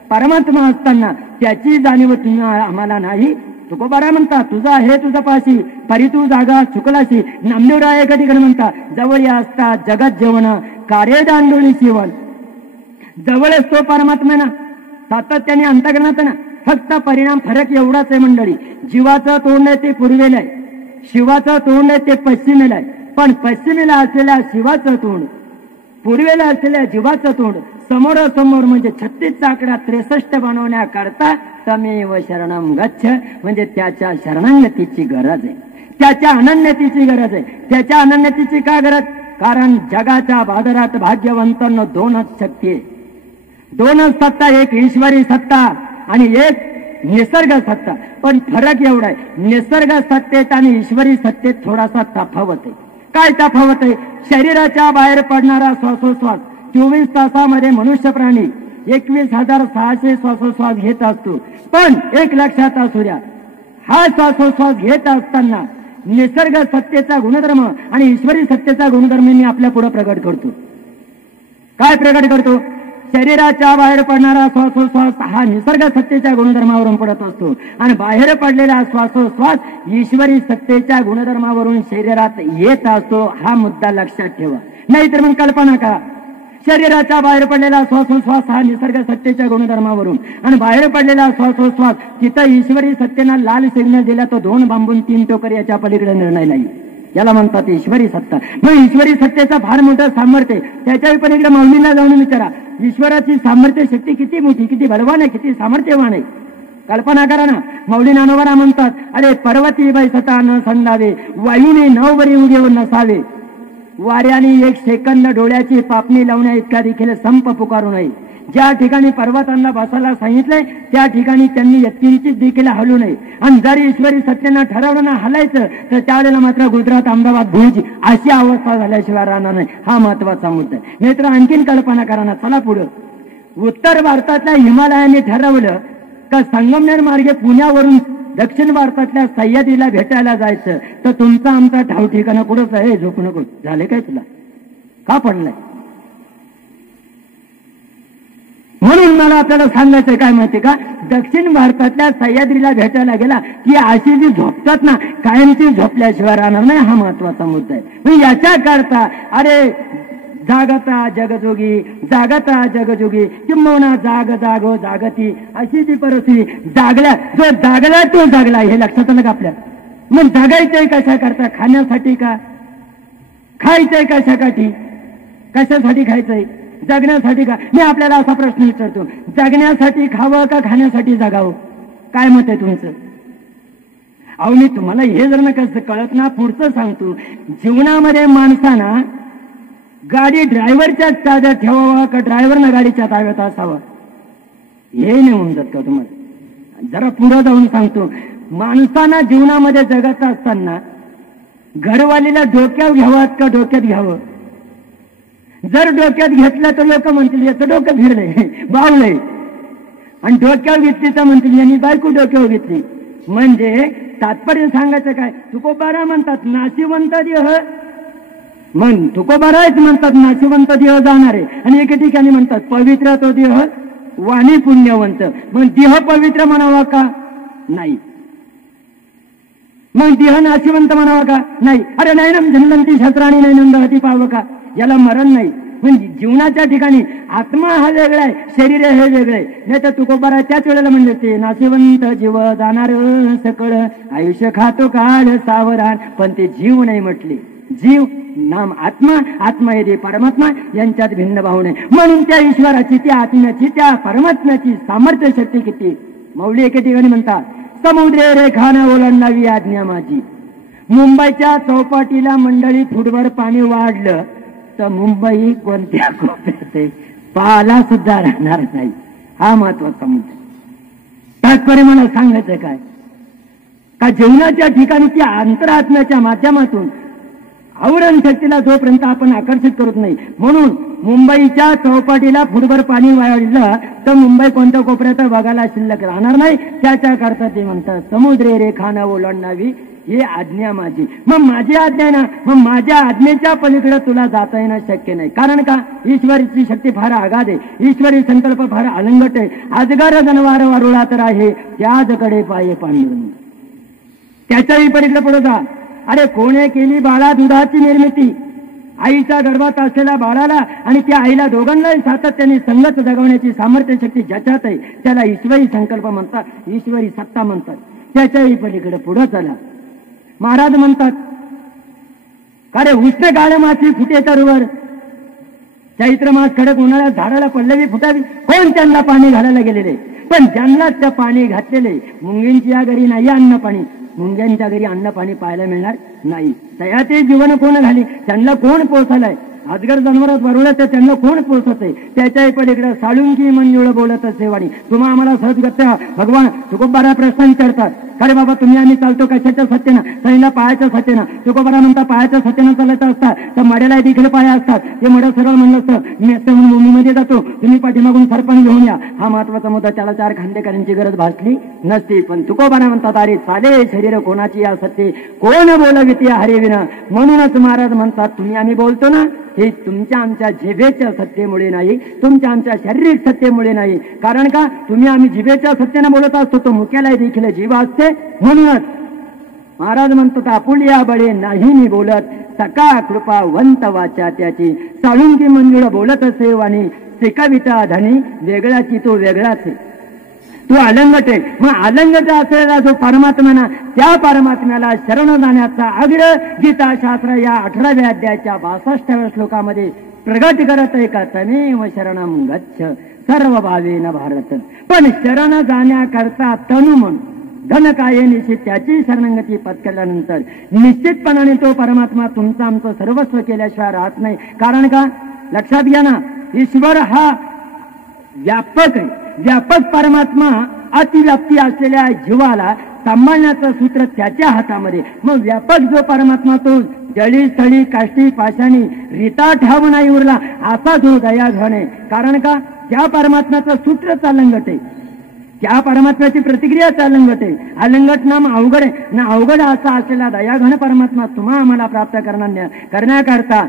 परमात्मा असताना त्याची जाणीव तुम्ही आम्हाला नाही. तुकोबारा म्हणता, तुझा हे तुझा पाशी परी तू जागा चुकलाशी. नामदेवराय एका ठिकाणी म्हणता, जवळ या असता जगत जेवण कार्य दांडोळी शिवण. जवळच तो परमात्मा ना, सातत्याने अंतःकरणात ना. फक्त परिणाम फरक एवढाच आहे मंडळी. जीवाचं तोंड आहे ते पूर्वेला आहे, शिवाचं तोंड आहे ते पश्चिमेला आहे. पण पश्चिमेला असलेल्या शिवाचं तोंड, पूर्वेला असलेल्या जीवाचं तोंड समोरासमोर म्हणजे 36चा आकडा 63 बनवण्याकरता तमेव शरणम गच्छ, म्हणजे त्याच्या शरणागतीची गरज आहे, त्याच्या अनन्यतेची गरज आहे. त्याच्या अनन्यतेची का गरज? कारण जगाच्या बाजारात भाग्यवंतांना 2च शक्ती आहे, 2च सत्ता, एक ईश्वरी सत्ता आणि एक निसर्ग सत्ता. पण फरक एवढा आहे, निसर्ग सत्तेत आणि ईश्वरी सत्तेत थोडासा तफावत आहे. काय तफावत आहे? शरीराच्या बाहेर पडणारा श्वासोश्वास 24 तासामध्ये मनुष्य प्राणी 21,600 श्वासोश्वास घेत असतो. पण एक लक्षात असू द्या, हा श्वासोश्वास घेत असताना निसर्ग सत्तेचा गुणधर्म आणि ईश्वरी सत्तेचा गुणधर्म मी आपल्या पुढे प्रगट करतो. काय प्रगट करतो? शरीराच्या बाहेर पडणारा श्वासोश्वास हा निसर्ग सत्तेच्या गुणधर्मावरून पडत असतो, आणि बाहेर पडलेला श्वासोश्वास ईश्वरी सत्तेच्या गुणधर्मावरून शरीरात येत असतो. हा मुद्दा लक्षात ठेवा, नाहीतर मग कल्पना करा, शरीराच्या बाहेर पडलेला श्वासोश्वास हा निसर्ग सत्तेच्या गुणधर्मावरून, आणि बाहेर पडलेला श्वासोश्वास तिथं ईश्वरी सत्तेनं लाल सिग्नल दिला तो 2 बांबून 3 टोकर याच्या पलीकडे निर्णय नाही. याला म्हणतात ईश्वरी सत्ता. मग ईश्वरी सत्तेचा फार मोठं सामर्थ्य, त्याच्याही पलीकडे माऊलींना जाऊन विचारा, ईश्वराची सामर्थ्य शक्ती किती मोठी, किती बलवान आहे, किती सामर्थ्यवान आहे. कल्पना करा ना. माऊली ज्ञानोबा म्हणतात, अरे पर्वती बैसता न संदावे, वायूने नवबरी उगे नसावे, वाऱ्याने 1 सेकंद डोळ्याची पापणी लावण्या इतका देखील संप पुकारू नये. ज्या ठिकाणी पर्वतांना बसायला सांगितलंय त्या ठिकाणी त्यांनी यत्किंचित देखील हलू नये. आणि जर ईश्वरी सत्तेनं ठरवलं ना हलायचं, तर त्यावेळेला मात्र गुजरात, अहमदाबाद, भुज अशी अवस्था झाल्याशिवाय राहणार नाही. हा महत्वाचा मुद्दा आहे. नाहीतर आणखीन कल्पना करा ना. चला पुढं. उत्तर भारतातल्या हिमालयाने ठरवलं का संगमनेर मार्गे पुण्यावरून दक्षिण भारतातल्या सह्याद्रीला भेटायला जायचं, तर तुमचा आमचा ठाव ठिकाणं कुठंच आहे, झोपू नको. झाले काय तुला? का पडलाय? म्हणून मला आपल्याला सांगायचं काय माहिती का, दक्षिण भारतातल्या सह्याद्रीला भेटायला गेला की अशी जी झोपतात ना, कायमची झोपल्याशिवाय राहणार नाही. हा महत्वाचा मुद्दा आहे. याच्या करता अरे जागता जगजोगी, जागता जगजोगी, किंबहुना जाग जागो जागती, अशी जी परिस्थिती. जागल्या जो जागला तो जागला, हे लक्षात आलं का आपल्या? मग जागायचंय कशा करता? खाण्यासाठी का? खायचंय कशासाठी? कशासाठी खायचंय? जगण्यासाठी का? मी आपल्याला असा प्रश्न विचारतो, जगण्यासाठी खावं का खाण्यासाठी जगावं? काय मत आहे तुमचं? अहो मी तुम्हाला हे जर नका कळत ना, पुढचं सांगतो. जीवनामध्ये माणसाना गाडी ड्रायव्हरच्याच ताब्यात ठेवावा का ड्रायव्हरनं गाडीच्या ताब्यात असावा, हे नाही होऊन जात का तुम्हाला? जरा पुढे जाऊन सांगतो. माणसाना जीवनामध्ये जगत असताना घरवालीला डोक्यावर घ्यावं का डोक्यात घ्यावं? जर डोक्यात घेतलं तर लोक म्हणतील याचं डोकं फिरलंय, बावलंय. आणि डोक्यावर घेतली तर म्हणतील यांनी बायको डोक्यावर घेतली. म्हणजे तात्पर्य सांगायचं काय, तुकोबारा म्हणतात नाशिवंत देह, मग तुकोबाराच म्हणतात नाशिवंत देह जाणार आहे. आणि एके ठिकाणी म्हणतात पवित्र तो देह वाणी पुण्यवंत. मग देह पवित्र म्हणावा का? नाही. मग देह नाशिवंत म्हणावा का? नाही. अरे नाही ना, जन्मंती शस्त्राणी नाही नंदहती पाहावं का? याला मरण नाही. म्हणजे जीवनाच्या ठिकाणी आत्मा हा वेगळा आहे, शरीर हे वेगळे. नाही तर तुकोबारा त्याच वेळेला म्हणले ते नाशिवंत जीव जाणार सकळ, आयुष्य खातो काळ सावधान. पण ते जीव नाही म्हटले. जीव नाम आत्मा, आत्मा हे परमात्मा, यांच्यात भिन्न भाव नाही. म्हणून त्या ईश्वराची, त्या आत्म्याची, त्या परमात्म्याची सामर्थ्य शक्ती किती. मौली एके ठिकाणी म्हणतात समुद्र रेखाना ओलांडावी आज्ञा माझी. मुंबईच्या चौपाटीला मंडळी फुटभर पाणी वाढलं तर मुंबई कोणत्या कोपऱ्यात पाला सुद्धा राहणार नाही. हा महत्वाचा मुद्दा. तात्पर्य मला सांगायचं काय का, जीवनाच्या ठिकाणी त्या अंतरात्म्याच्या माध्यमातून आवरण शक्तीला जोपर्यंत आपण आकर्षित करत नाही, म्हणून मुंबईच्या चौपाटीला फुटभर पाणी वाढलं तर मुंबई कोणत्या कोपऱ्यात बघायला शिल्लक राहणार नाही. त्याच्या करता ते म्हणतात समुद्र रेखाना ओलांडावी ही आज्ञा माझी. मग माझी आज्ञा ना, मग माझ्या आज्ञेच्या पलीकडे तुला जाता येणं शक्य नाही. कारण का, ईश्वरीची शक्ती फार आगाध आहे, ईश्वरी संकल्प फार अलंगट आहे. अजगर जनवार वरुळा तर आहे त्याचकडे पाये पांडुरंग. त्याच्याही पलीकडे पुढे जा. अरे कोणे केली बाळा दुधाची निर्मिती, आईच्या गर्भात असलेल्या बाळाला आणि त्या आईला दोघांनाही सातत्याने संगत जगवण्याची सामर्थ्य शक्ती ज्याच्यात आहे त्याला ईश्वरी संकल्प म्हणतात, ईश्वरी सत्ता म्हणतात. त्याच्याही पलीकडे पुढे चला. महाराज म्हणतात अरे उष्ण काळ माती फुटे तरवर, चैत्र मास कडक उन्हाळ्यात झाडाला पडलेली फुटावी. कोण त्यांना पाणी घालायला गेलेले, पण ज्यांना त्या पाणी घातलेले. मुंगींच्या घरी नाही अन्न पाणी, मुंग्यांच्या घरी अन्न पाणी पाहायला मिळणार नाही. तयाचे जीवन कोण घाली, त्यांना कोण पोसायलाय. अजगर जनावरात वरवलं तर त्यांना कोण पोसत आहे. त्याच्याही पलीकडे साळुंकी मंजुळ बोलत असे वाणी. तुम्हा आम्हाला सहज करता भगवान तुकोबारा प्रश्न विचारतात, अरे बाबा तुम्ही आम्ही चालतो कशाच्या सत्तेनं, सैला पायाच्या सत्तेनं. तुकोबारा म्हणता पायाच्या सत्तेनं चालायचं असतात तर मड्याला देखील पाया असतात. ते मड सरळ म्हणलं असतं मी असं भूमीमध्ये जातो, तुम्ही पाठीमागून सरपण घेऊन या. हा महत्वाचा मुद्दा. त्याला 4 खांदेकरांची गरज भासली नसती. पण तुकोबारा म्हणतात अरे चाले शरीर कोणाची या सत्ते, कोण बोलविती हरिविना. म्हणूनच महाराज म्हणतात तुम्ही आम्ही बोलतो ना, हे तुमच्या आमच्या जिभेच्या सत्तेमुळे नाही, तुमच्या आमच्या शारीरिक सत्तेमुळे नाही. कारण का, तुम्ही आम्ही जिभेच्या सत्तेनं बोलत असतो, तो मुक्याला देखील जीव असते. म्हणूनच महाराज म्हणतात आपुलिया बळे नाही मी बोलत, सका कृपा वंत वाचा त्याची. साळुंकी मंजुळ बोलत असे वाणी, शिकविता धनी वेगळाची तो वेगळाच आहे. तो अलंगट आहे. मग अलंगट असलेला जो परमात्मा ना, त्या परमात्म्याला शरण जाण्याचा आग्रह गीता शास्त्र या 18व्या अध्यायाच्या 62व्या श्लोकामध्ये प्रगट करत आहे का, तमेव शरणं गच्छ सर्व भावेन भारत. पण शरण जाण्याकरता तनु म्हणून धन काय निश्चित त्याची शरणंगती पत्करल्यानंतर निश्चितपणाने तो परमात्मा तुमचं आमचं सर्वस्व केल्याशिवाय राहत नाही. कारण का, लक्षात घ्या ना, ईश्वर हा व्यापक आहे. व्यापक परमात्मा अतिव्याप्ती असलेल्या जीवाला सांभाळण्याचं सूत्र त्याच्या हातामध्ये. मग व्यापक जो परमात्मा तो जळी स्थळी काष्टी पाशाणी रीता ठाव नाही उरला, असा जो दयाघन आहे. कारण का, त्या परमात्म्याचं सूत्र चालंगट आहे, त्या परमात्म्याची प्रतिक्रिया चालंगट आहे. अलंगट नाम अवघड आहे ना. अवघड असा असलेला दयाघन परमात्मा तुम्हा आम्हाला प्राप्त करण्याकरता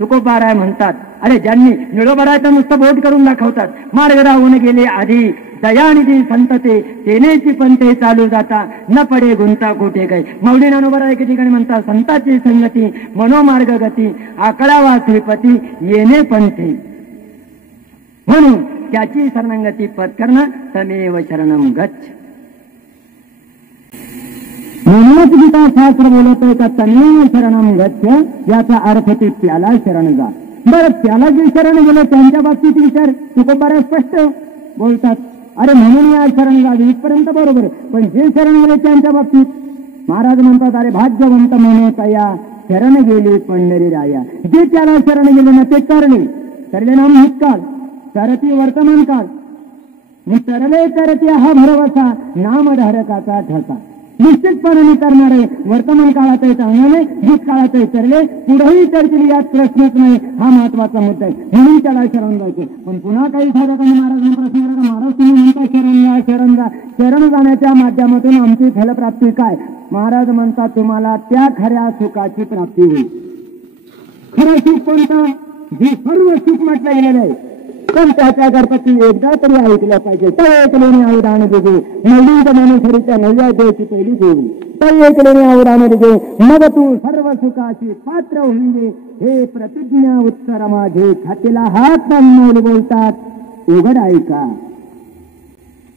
तुकोबाराय म्हणतात. अरे ज्यांनी निळोबरायचं नुसतं बोट करून दाखवतात. मार्ग राहून गेले आधी दयानिधी संतते तेनेची पंथे चालू जाता न पडे गुंता कोठे काही. माऊली ज्ञानोबा एके ठिकाणी म्हणतात संताची संगती मनोमार्ग गती आकडावा श्रीपती येणे पंथे. म्हणून त्याची शरणागती पत्करणं तमेव शरणम गच्छ. म्हणूनच गीता शास्त्र बोलतोय का तमेव शरणम गच्छ. याचा अर्थ ते त्याला शरण जा. बरं त्याला जे शरण गेलं त्यांच्या बाबतीत विचार तुकोबारा स्पष्ट बोलतात. अरे म्हणून या शरण जावी इथपर्यंत बरोबर, पण जे शरण गेले त्यांच्या बाबतीत महाराज म्हणतात अरे भाग्यवंत म्हणे तया शरण गेले पंढरी राया. जे त्याला शरण गेले ना ते तरले नाम भूतकाळ तरती वर्तमान काळ. मी तरले तरती हा भरवसा नामधारकाचा ठसा. निश्चितपणे करणारे वर्तमान काळातही चांगले भूतकाळातही तरले पुढेही तरतील यात प्रश्नच नाही. हा महत्वाचा मुद्दा आहे. म्हणून त्याला शरण जायचे. पण पुन्हा काही साधकांनी महाराजांना प्रश्न करा महाराज तुम्ही म्हणता शरण जा. शरण जाण्याच्या माध्यमातून आमची फलप्राप्ती काय. महाराज म्हणतात तुम्हाला त्या खऱ्या सुखाची प्राप्ती होईल. खरं सुख कोणतं जे सर्व सुख म्हटलं गेलेलं आहे, पण त्याच्याकरता ती एकदा तरी ऐकलं पाहिजे. तर ऐकलेने अवधान दिजे नवीन मानेश्वरीच्या नैवेद्याची पहिली देवी. तर ऐकलेने अवधान दिजे मग तू सर्व सुखाची पात्र होईल. हे प्रतिज्ञा उत्तर माझे छातीला हात बांधून बोलतात उघड ऐका.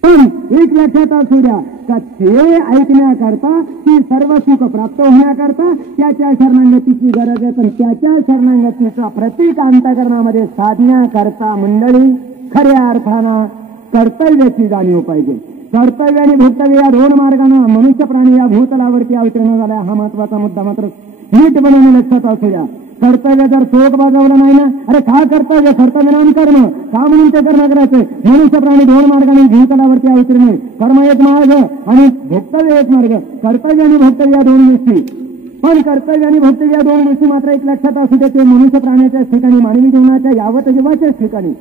पण एक लक्षात असू द्या का ते ऐकण्याकरता ती सर्व सुख प्राप्त होण्याकरता त्याच्या शरणागतीची गरज आहे. पण त्याच्या शरणागतीचा प्रतीक अंतःकरणामध्ये साधण्याकरता मंडळी खऱ्या अर्थानं कर्तव्याची जाणीव पाहिजे. कर्तव्य आणि भोक्तव्य या दोन मार्गानं मनुष्य प्राणी या भूतलावरती अवतीर्ण झाला. हा महत्वाचा मुद्दा मात्र नीटपणे लक्षात असू द्या. कर्तव्य जर चोख बाजवलं नाही ना, अरे का कर्तव्य कर्तव्य नाम कर्म का म्हणून ते करणं करायचं. मनुष्य प्राणी दोन मार्गाने भूतलावरती अवतीर्ण. कर्म एक मार्ग आणि भोक्तव्य एक मार्ग. कर्तव्य आणि भोक्तव्य या दोन गोष्टी. पण कर्तव्य आणि भोक्तव्य या दोन गोष्टी मात्र एक लक्षात असू दे ते मनुष्य प्राण्याच्याच ठिकाणी मानवी जीवनाच्या यावत जीवाच्याच ठिकाणी.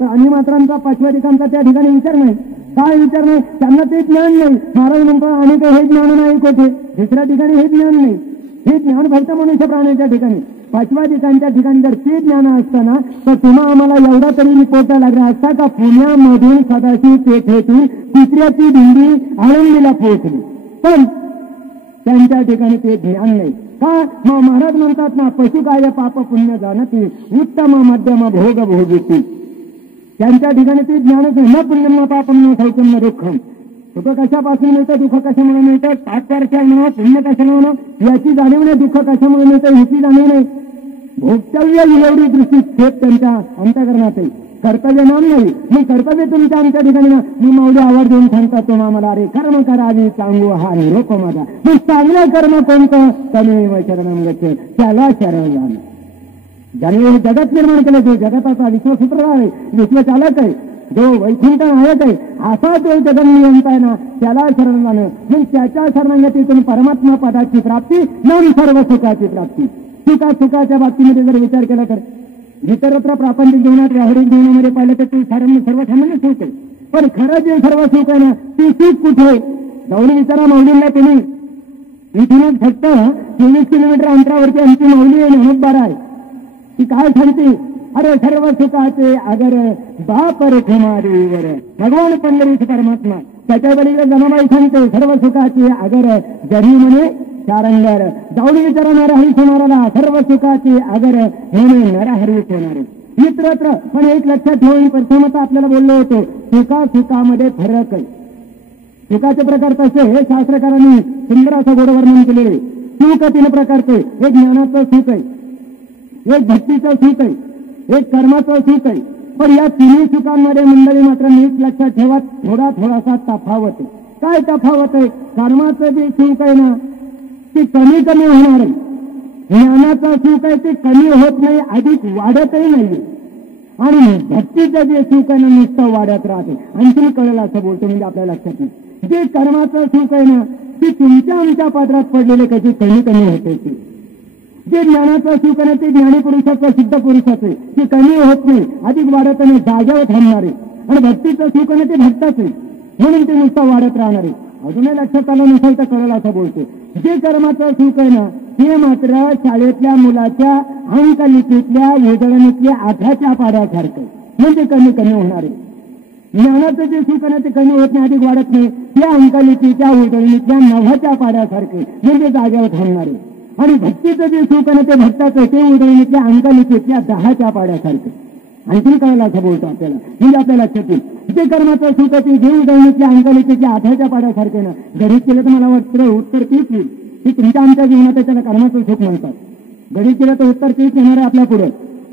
तर आणि मात्रांचा पाचव्या त्या ठिकाणी विचार नाही. काय विचार नाही त्यांना ते ज्ञान नाही. महाराज म्हणतो आणि काही हे ज्ञान नाही कुठे. दुसऱ्या ठिकाणी हे ज्ञान नाही. हे ज्ञान फक्त मनुष्य प्राण्याच्या ठिकाणी. पाचव्या ठिकाणच्या जर ते ज्ञान असताना तर तुम्हा आम्हाला एवढा तरी रिपोर्ट लागला असता का पुण्यामधून सदाशिव पेठेतून तिसऱ्याची दिंडी आळंदीला पोहोचली. पण त्यांच्या ठिकाणी ते ज्ञान नाही. का मग महाराज म्हणतात ना पशुकाय पाप पुण्य जाणती उत्तम मध्यम भोग भोगती. त्यांच्या ठिकाणी ते ज्ञानच नाही. न पुण्यम न पापम न शौचम न दुःखम. सुख कशापासून मिळतं दुःख कशामुळे मिळतं. तात्पर्य म्हणा पुण्य कशाला म्हणा याची जाणीव नाही. दुःख कशामुळे मिळतं ह्याची जाणीव नाही. भोक्तव्य एवढी दृष्टी थेट त्यांच्या अंतःकरणात आहे. कर्तव्य नाम नाही. मग कर्तव्य तुमच्या आमच्या ठिकाणी ना मी माऊली आवाज देऊन सांगता तो आम्हाला अरे कर्म करावी सांगू हा निरोप माझा. मग चांगलं कर्म कोणतं तमेव शरणम गच्छ. त्याला शरण जाणं. ज्याने हे जगत निर्माण केलं ते जगताचा विश्वसूत्र आहे विश्वचालक आहे जो वैकुंठ नायक आहे असा तो जगन नियंता आहे ना त्याला शरण जाणं. मग त्याच्या शरणागतीतून परमात्मा पदाची प्राप्ती मन सर्व सुखाची प्राप्ती. सुखाच्या बाबतीमध्ये जर विचार केला तर इतरत्र प्रापंचिक जीवनात व्यावहारिक जीवनामध्ये पाहिलं तर ते सर्वसामान्य सुख आहे. पण खरं जे सर्व सुख आहे ना ते सुख कुठे जाऊन विचारा माऊलींना. तुम्ही इथूनच फक्त 24 किलोमीटर अंतरावरती आमची माऊली आहे ज्ञानोबा आहे. ती काय सांगते अरे सर्व सुखाचे अगर बापर कुमारीवर. भगवान पंढरीच परमात्मा त्याच्या पलीकडे जनाबाई सांगते सर्व सुखाचे अगर जरी म्हणे शारंगर. जाऊन विचारा नरहरी सोनाराला सर्व सुखाचे अगर म्हणे नरहरी सोनार. मित्रत्र पण एक लक्षात ठेवून प्रथमता आपल्याला बोललो होतो सुखामध्ये फरक आहे. सुखाचे प्रकार तसे हे शास्त्रकारांनी सुंदर असं गोड वर्णन केलेले. सुख 3 प्रकारचे. एक ज्ञानाचं सुख आहे, एक भक्तीचं सुख आहे, एक कर्माचं सुख आहे. पण या तिन्ही सुखांमध्ये मंडळी मात्र नीट लक्षात ठेवा थोडासा तफावत आहे. काय तफावत आहे. कर्माचं जे सुख आहे ना ते कमी होणार आहे. ज्ञानाचं सुख आहे ते कमी होत नाही अधिक वाढतही नाही. आणि भक्तीचं जे सुख आहे ना नुसतं वाढत राहते. आणखी कळलं असं बोलतो म्हणजे आपल्या लक्षात नाही. जे कर्माचं सुख आहे ना ते तुमच्या आमच्या पात्रात पडलेले कधी कमी होते. जे ज्ञानाचं सुख आहे ते ज्ञानीपुरुषाचं, सिद्ध पुरुषाचे, ते कमी होत नाही, अधिक वाढत नाही, जागेवर थांबणारे. आणि भक्तीचं सुख आहे ते भक्ताचे, म्हणून ते नुसतं वाढत राहणारे. अजूनही लक्षात आलं नसेल तर कळलं असं बोलतो. जे कर्माचं सुख आहे ना ते मात्र शाळेतल्या मुलाच्या अंकलिपीतल्या वेदणीतल्या आठाच्या पाड्यासारखं, म्हणजे कमी कमी होणारे. ज्ञानाचं जे सुख आहे ते कमी होत नाही, अधिक वाढत नाही, त्या अंकलिपीच्या वेदणीतल्या नभाच्या पाड्यासारखे, म्हणजे जागेवर थांबणारे. आणि भक्तीचं जे सुख आहे ते भक्ताचं, ते उदयनीतल्या अंकलिपीतल्या 10च्या पाड्यासारखे. आणखी कळलं असं बोलतो आपल्याला, म्हणजे आपल्या लक्षात येईल. ते कर्माचं सुख ते जे उदयनीतल्या अंकलिपीतल्या 8च्या पाड्यासारखे ना, गणित केलं तर मला वाटतं उत्तर तेच येईल की तुमच्या आमच्या जीवनात त्याला कर्माचं सुख म्हणतात. गणित केलं तर उत्तर तेच येणार आहे आपल्या पुढे.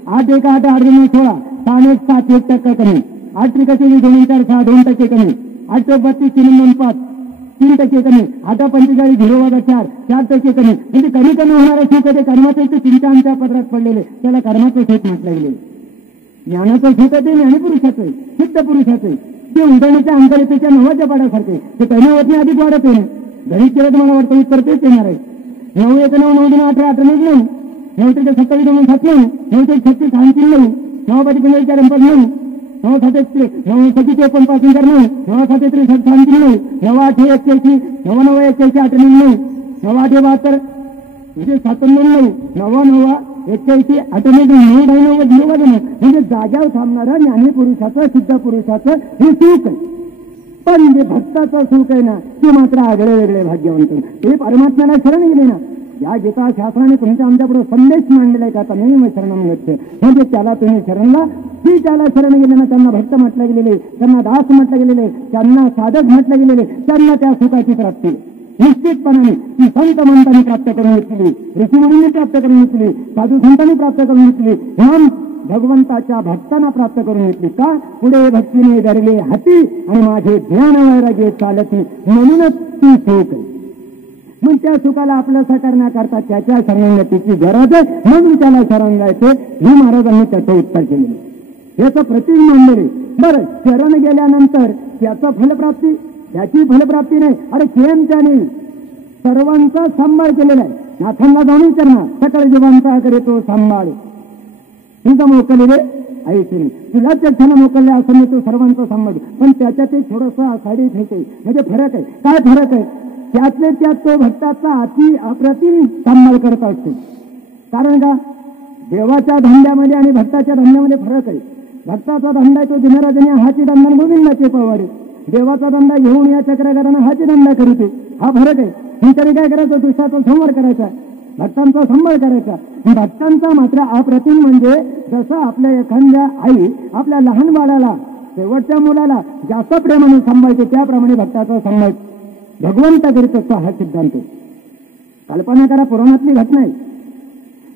8 1 8 8 2 16 6 1 7 1% कमी, 8 त्रिक 2 4 6 2% कमी, 8 32 3 2 5 3% कमी, 8 45 0 4 4% कमी. म्हणजे कमी कमी होणारं सुख ते कर्माचं ते तुमच्या आमच्या पदरात पडलेले, त्याला कर्माचं सुख म्हटलं गेले. ज्ञानाचं सुख ते ज्ञानीपुरुषाचं, सिद्ध पुरुषाचं, ते उदयनीच्या अंकलिपीच्या 9च्या पाड्यासारखे, ते कमी होत नाही, अधिक वाढत येणे. गणित केलं तर मला वाटतं उत्तर तेच येणार आहे. 9 1 9 9 2 18 8 9 9 9 3 27 2 7 9 9 3 36 6 3 9 9 5 4 4 5 9 9 7 9 7 53 5 4 9 9 7 3 7 3 9 9 8 81 9 9 81 8 9 9 9 8 72 म्हणजे 97 9 9 81 8 9 9 9 9 म्हणजे जाग्यावर थांबणारं ज्ञानीपुरुषाचं, सिद्ध पुरुषाचं हे सुख आहे. पण जे भक्ताचं सुख आहे ना ते मात्र आगळे वेगळे भाग्यवंत. ते परमात्म्याला शरण गेले ना, या गीता शास्त्राने तुमच्या आमच्यापुढे संदेश मांडलेला आहे का आता नाही शरण मिळते, म्हणजे त्याला तुम्ही शरणला, ती त्याला शरण गेले ना त्यांना भक्त म्हटलं गेलेले, त्यांना दास म्हटलं गेलेले, त्यांना साधक म्हटलं गेलेले, त्यांना त्या सुखाची प्राप्ती निश्चितपणाने ती संत मंतांनी प्राप्त करून घेतली, ऋषीमुनींनी प्राप्त करून घेतली, साधू संतांनी प्राप्त करून घेतली, ह्या भगवंताच्या भक्तांना प्राप्त करून घेतली. का? पुढे भक्तीने धरले हाती आणि माझे ध्यान वैराग्य चालती, म्हणूनच ती सुख. मग त्या सुखाला आपलं करण्याकरता त्याच्या शरणागतीची गरज आहे, म्हणून त्याला शरण जायचे. ही महाराजांनी त्याचं उत्तर केलेलं, याचं प्रतीक मांडले. बरं, शरण गेल्यानंतर त्याचं फलप्राप्ती, त्याची फलप्राप्ती नाही. अरे केम त्याने सर्वांचा सांभाळ केलेला आहे. नाथांना जाऊन विचारणार, सकळ जीवांचा करे तो सांभाळ, तुझं मोकलेले ऐकून तुला त्या क्षण मोकलले असं मी तो सर्वांचा सांभाळ. पण त्याच्यात एक थोडंसं आषाढी ठेवते, म्हणजे फरक आहे. काय फरक आहे? त्यातले त्यात तो भक्ताचा अति अप्रतिम सांभाळ करत असतो. कारण का? देवाच्या धंद्यामध्ये आणि भक्ताच्या धंद्यामध्ये फरक आहे. भक्ताचा धंदा आहे तो दिनराजने हाची धंदा गोविंदाचे पवाडे, देवाचा धंदा घेऊन या चक्रकरानं हाची धंदा करीते. हा फरक आहे. तुमच्याकडे काय करायचं? दुसऱ्याचा संवार करायचा, भक्तांचा सांभाळ करायचा. भक्तांचा मात्र अप्रतिम, म्हणजे जसं आपल्या एखाद्या आई आपल्या लहान बाळाला, शेवटच्या मुलाला जास्त प्रेमाने सांभाळते, त्याप्रमाणे भक्ताचा सांभाळ भगवंत करीत असतो. हा सिद्धांत कल्पना करा, पुराणातली घटना आहे.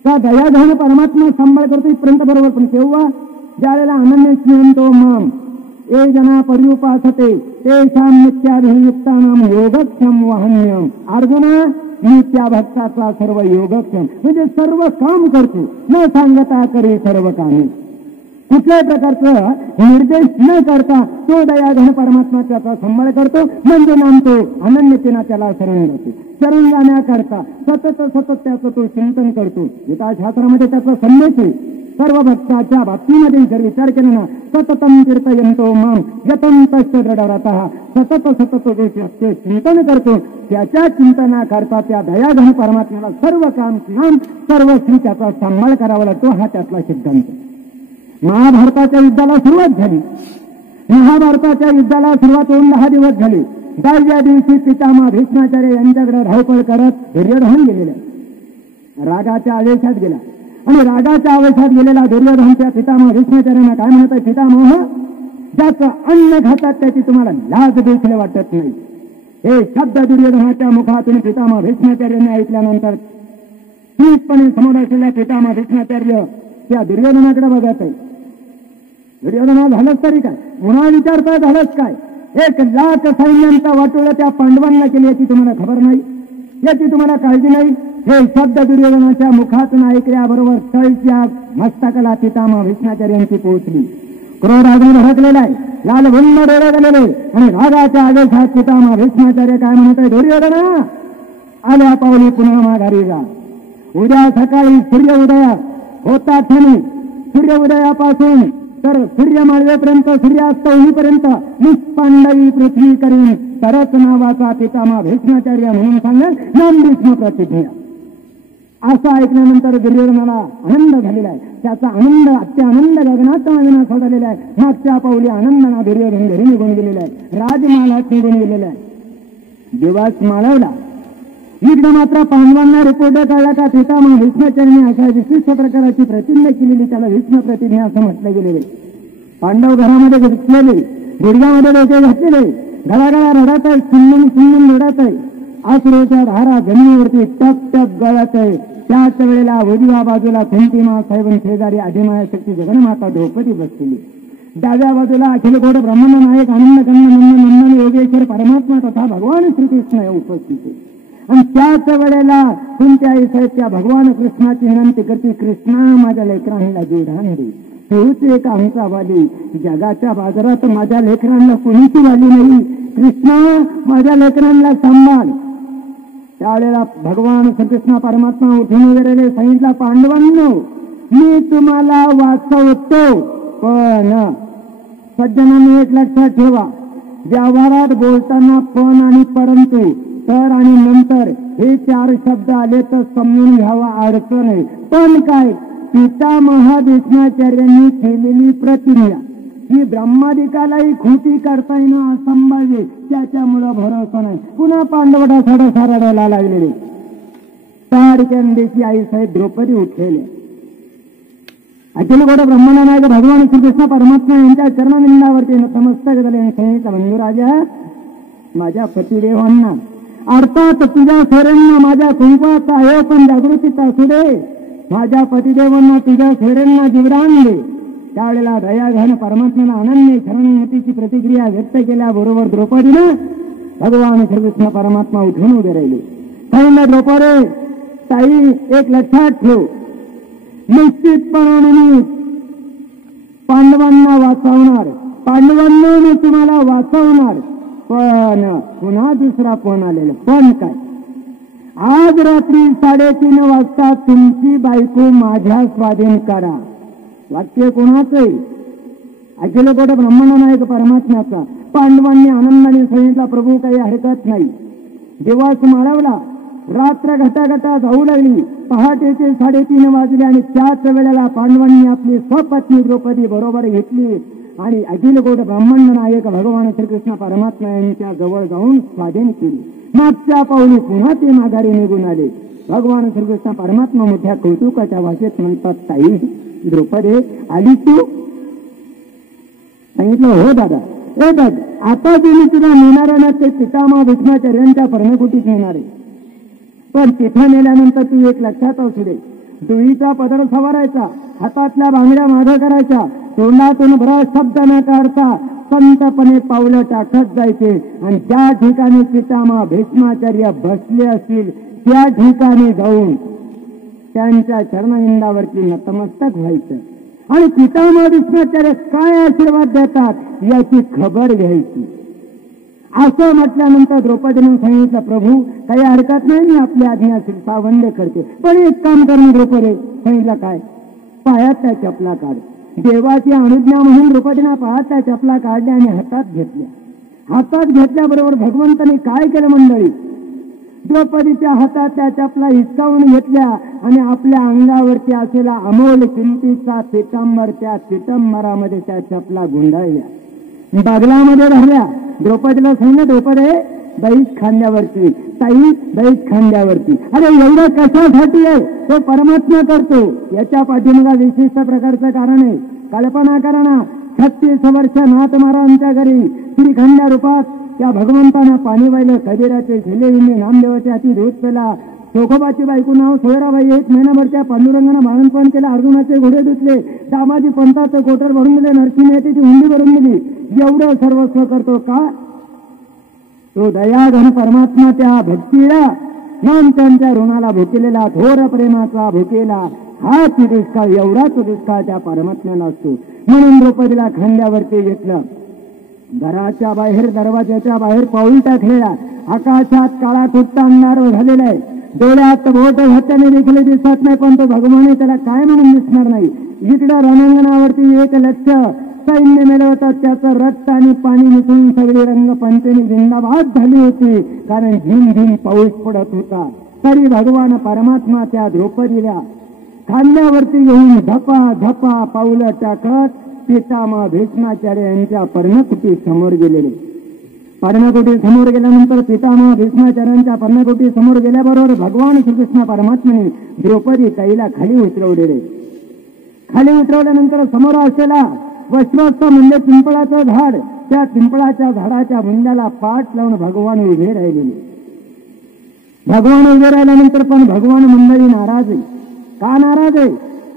का दयाघन परमात्मा सांभाळ करतो इथपर्यंत बरोबर. पण तेव्हा ज्यावेळेला अनन्य स्नेहंतो माम ए जना पर्युपासते तेषां नित्याभियुक्तानां योगक्षम वहन्यम. अर्जुना, मी त्या भक्ताचा सर्व योगक्षम, म्हणजे सर्व काम करतो, न सांगता करी सर्व कामे. कुठल्याही प्रकारचं निर्देश न करता तो दयाघन परमात्मा त्याचा सांभाळ करतो, म्हणजे नामतो अनन्यतेना त्याला शरण जातो. शरण जाण्याकरता सतत सतत त्याचं तो चिंतन करतो. गीता शास्त्रामध्ये त्याचा संदेश आहे. सर्व भक्ताच्या बाबतीमध्ये जर विचार केला ना, सततम कीर्तयंतो माम यतं तस्य दृढव्रतः, सतत सतत ते चिंतन करतो. त्याच्या चिंतनाकरता त्या दयाघन परमात्म्याला सर्व काम सर्व स्त्री त्याचा सांभाळ करावा लागतो. हा त्यातला सिद्धांत. महाभारताच्या युद्धाला सुरुवात झाली. महाभारताच्या युद्धाला सुरुवात होऊन 10 दिवस झाले. 10व्या दिवशी पितामह भीष्माचार्य यांच्याकडे धावपळ करत दुर्योधन गेलेला, रागाच्या आवेशात गेला. आणि रागाच्या आवेशात गेलेला दुर्योधन त्या पितामह भीष्माचार्यांना काय म्हणत आहे? पितामह, ज्याचं अन्न खातात त्याची तुम्हाला लाज देखील वाटत नाही. हे शब्द दुर्योधनाच्या मुखातून पितामह भीष्माचार्यांनी ऐकल्यानंतर ठीकपणे समोर असलेल्या पितामह भीष्माचार्य त्या दुर्योधनाकडे बघत आहे. दुर्योधना, झालंच तरी काय? पुन्हा विचारता झालंच काय? 1 लाख सैन्यांचा वाटोळं त्या पांडवांना केली, याची तुम्हाला खबर नाही? याची तुम्हाला काळजी नाही? हे शब्द दुर्योधनाच्या मुखातून ऐकल्याबरोबर तळच्या मस्तकाला पितामह भीष्माचार्यांची पोहोचली. क्रोधाग्नी भडकलेला आहे, लाल भुन्न डोळे गेलेले, आणि रागाच्या आदेशात पितामह भीष्माचार्य काय म्हणत आहे? दुर्योधना, आल्या पावली पुन्हा माघारी जा. उद्या सकाळी सूर्योदय होता क्षणी सूर्योदयापासून तर सूर्य माळवेपर्यंत सूर्यास्त होईपर्यंत निष्पांडवी पृथ्वी करीन तरच नावाचा पितामह भीष्माचार्य म्हणून सांगेल नाम भीष्म प्रतिज्ञा. असं ऐकल्यानंतर दुर्योधनाला आनंद झालेला आहे. त्याचा आनंद अत्यानंद गगनात माविना सोडलेला आहे. मागच्या पाऊली आनंदाना दुर्योधन घरी निघून गेलेला आहे. राजमहालात निघून गेलेला आहे. दिवस माळवला. इकडे मात्र पांडवांना रिपोर्ट कळला का पितामह भीष्माचार्याने अशा विशिष्ट प्रकाराची प्रतिज्ञा केलेली, त्याला भीष्म प्रतिज्ञा असं म्हटलं गेलेले. पांडव घरामध्ये घुसलेले, गुडघ्यामध्ये डोके घातलेले, घराघरा रडत आहे, सुंदन सुंदन रडत आहे. अश्रूच्या धारा जमिनीवरती टप टप गळत आहे. त्याच वेळेला उजव्या बाजूला कुंतीमा साहेब शेजारी अधिमाया शक्ती जगन्माता द्रौपदी बसलेली. डाव्या बाजूला अखिल गोड ब्रह्मांड नायक आनंद कंद नंदन योगेश्वर परमात्मा तथा भगवान श्रीकृष्ण उपस्थित आहे. आणि त्याच वेळेला तुमच्या आई साहेब त्या भगवान कृष्णाची विनंती करते, कृष्णा माझ्या लेकरांना जीवधान दे. तूच एक आमचा वाली, जगाच्या बाजारात माझ्या लेकरांना कुणीची वाली नाही. कृष्णा माझ्या लेकरांना सांभाळ. त्यावेळेला भगवान श्रीकृष्ण परमात्मा उठून वगैरे सांगितलं, पांडवांनो मी तुम्हाला वाचवतो, पण सज्जनांनी एक लक्षात ठेवा, व्यवहारात बोलताना पण आणि परंतु तर आणि नंतर हे 4 शब्द आले तर समजून घ्यावा अडचण आहे. पण काय पितामह भीष्माचार्यांनी केलेली प्रतिज्ञा ही ब्रह्मादिकालाही खोटी करता येणं असंभाव्य, त्याच्यामुळं भरोसा नाही. पुन्हा पांडवटा थोडासा रडायला लागलेले. तारकंदीची आई साहेब द्रौपदी उठलेले. अखिल गोड ब्रह्मांड नायक भगवान श्रीकृष्ण परमात्मा यांच्या चरणनिंदावरती नतमस्तक झाले. सांगितलं, बंधुराजा माझ्या पतिदेवांना अर्थात तुझ्या सोऱ्यांना माझ्या कुंकवाचा आहे पण जागृतीचा असू दे. माझ्या पतिदेवांना तुझ्या सोऱ्यांना जीवदान दे. त्यावेळेला दयाघन परमात्म्याला अनन्य शरणमतीची प्रतिक्रिया व्यक्त केल्याबरोबर द्रौपदीनं भगवान श्रीकृष्ण परमात्मा उठून उभे राहिले. सांगितलं, द्रौपदी ताई एक लक्षात ठेव, निश्चितपणाने मी पांडवांना वाचवणार, पांडवांना मी तुम्हाला वाचवणार. पण पुन्हा दुसरा पण आलेला. पण काय, आज रात्री 3:30 वाजता तुमची बायको माझ्या स्वाधीन करा. वाक्य कोणाचं आहे? अखिल गोड ब्रह्मांड नायक परमात्म्याचा. पांडवांनी आनंदाने सांगितला, प्रभू काही हरकत नाही. दिवस माळवला. रात्र घटाघटा जाऊ लागली. पहाटेचे 3:30 वाजले आणि त्याच वेळेला पांडवांनी आपली स्वपत्नी द्रौपदी बरोबर घेतली आणि अखिल गोड ब्रह्मांड नायक भगवान श्रीकृष्ण परमात्मा यांच्या जवळ जाऊन स्वाधीन केली. मागच्या पाऊली पुन्हा ते माघारी निघून आले. भगवान श्रीकृष्ण परमात्मा मोठ्या कौतुकाच्या भाषेत म्हणतात, ताई द्रौपदी आली तू? सांगितलं, हो दादा. ए बघ, आता तुम्ही तुला नेणार ना ते पितामह भीष्माचार्यांच्या पर्णकुटीत नेणार आहे. पण तिथं नेल्यानंतर तू एक लक्षात असू दे, दुहीचा पदर सवारायचा, हातातल्या बांगड्या मागं करायच्या, तोंडातून बरा शब्द न काढता संतपणे पावलं टाकत जायचे आणि ज्या ठिकाणी पितामह भीष्माचार्य बसले असतील त्या ठिकाणी जाऊन त्यांच्या चरणविंदावरती नतमस्तक व्हायचं आणि पितामह भीष्माचार्य काय आशीर्वाद देतात याची खबर घ्यायची. असं म्हटल्यानंतर द्रौपदीने सांगितलं, प्रभू काही हरकत नाही, मी आपली आज्ञा शिरसावंद करते. पण एक काम करून द्रौपदी सांगितलं, काय? पायात त्या चपला काढ. देवाची अनुज्ञा म्हणून द्रौपदीने पायात त्या चपला काढल्या आणि हातात घेतल्या. हातात घेतल्याबरोबर भगवंताने काय केलं मंडळी, द्रौपदीच्या हातात त्या चपला हिसकावून घेतल्या आणि आपल्या अंगावरती असलेला अमोल किमतीचा पितांबर त्या पितांबरामध्ये त्या चपला गुंडाळल्या, बागलामध्ये भरल्या. द्रौपदीला सांगितलं, द्रौपदी दैत खांद्यावरती, ताई दैत खांद्यावरती. अरे एवढं कशासाठी आहे? तो परमात्मा करतो. याच्या पाठीमागा विशिष्ट प्रकारचं कारण आहे. कल्पना करा ना, 36 वर्ष नाथ महाराजांच्या घरी श्रीखंड्या रूपात त्या भगवंतांना पाणी वाहिलं. कबीराचे झेले हिने, नामदेवाच्या हाती दूध पेला, चोखोबाची बायको नाव सोयराबाई. 1 महिनाभर त्या पांडुरंगानं बाळणपण केलं. अर्जुनाचे घोडे धुतले, दामाजी पंथाचं कोटर भरून दिले, नरसिंहाची हुंडी भरून दिली. एवढं सर्वस्व करतो का? तो दयाघन परमात्मा त्या भक्तीला मन त्यांच्या ऋणाला भुकेलेला, थोर प्रेमाचा भुकेला हा दुष्काळ, एवढा तो दुष्काळ त्या परमात्म्याला असतो. म्हणून द्रौपदीला खांद्यावरती घेतलं. घराच्या बाहेर, दरवाजाच्या बाहेर पाऊल टाकलेला. आकाशात काळा कुट्टा अंधार झालेला आहे. डोळ्यात बोट हाताने देखील दिसत नाही, पण तो भगवान त्याला काय म्हणून दिसणार नाही. इकडं रणांगणावरती 1 लक्ष सैन्य मिळवतात, त्याचं रक्त आणि पाणी मिसळून सगळी रंगपंचमी जिंदाबाद झाली होती, कारण झिम झिम पाऊस पडत होता. तरी भगवान परमात्मा त्या द्रौपदीला खांद्यावरती घेऊन धपा धपा पाऊलं टाकत पितामह भीष्माचार्य यांच्या पर्णकुटी समोर गेलेले. पर्णकुटी समोर गेल्यानंतर पितामह भीष्माचार्यांच्या पर्णकुटी समोर गेल्याबरोबर भगवान श्रीकृष्ण परमात्म्याने द्रौपदी ताईला खाली उतरवलेले. खाली उतरवल्यानंतर समोर असलेला वस्वस्थ म्हणजे पिंपळाचं झाड, त्या पिंपळाच्या झाडाच्या बुंद्याला पाठ लावून भगवान उभे राहिलेले. भगवान उभे राहिल्यानंतर पण भगवान मंडळी नाराज आहे. का नाराज आहे?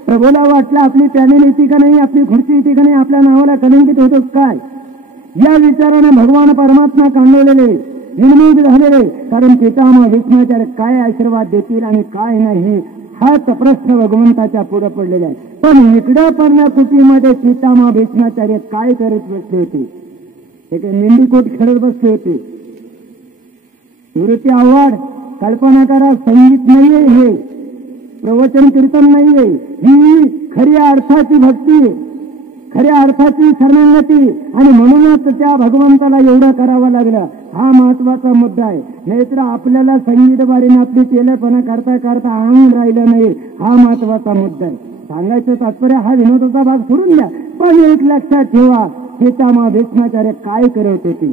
प्रभूला वाटलं आपली पॅनेल येते का नाही, आपली खुर्ची येते का नाही, आपल्या नावाला कलंकित होतो काय, या विचाराने भगवान परमात्मा कांडवलेले, निर्मित झालेले. कारण पितामह भीष्माचार्य काय आशीर्वाद देतील आणि काय नाही हाच प्रश्न भगवंताच्या पुढे पडलेला आहे. पण इकडं पर्णकुटीमध्ये पितामह भीष्माचार्य काय करत बसले होते? एक मेंढीकोट खेळत बसले होते. निवृत्ती आव्हाड, कल्पना करा, संगीत नाहीये, हे प्रवचन कीर्तन नाहीये, ही खऱ्या अर्थाची भक्ती, खऱ्या अर्थाची शरणागती. आणि म्हणूनच त्या भगवंताला एवढं करावं लागलं. हा महत्वाचा मुद्दा आहे. नाहीतर आपल्याला संगीत बारीने आपली केलंपणा करता करता अंग राहिलं नाही, हा महत्वाचा मुद्दा आहे. सांगायचं तात्पर्य हा विनोदाचा भाग सोडून द्या, पण एक लक्षात ठेवा, पितामह भीष्माचार्य काय करत होते.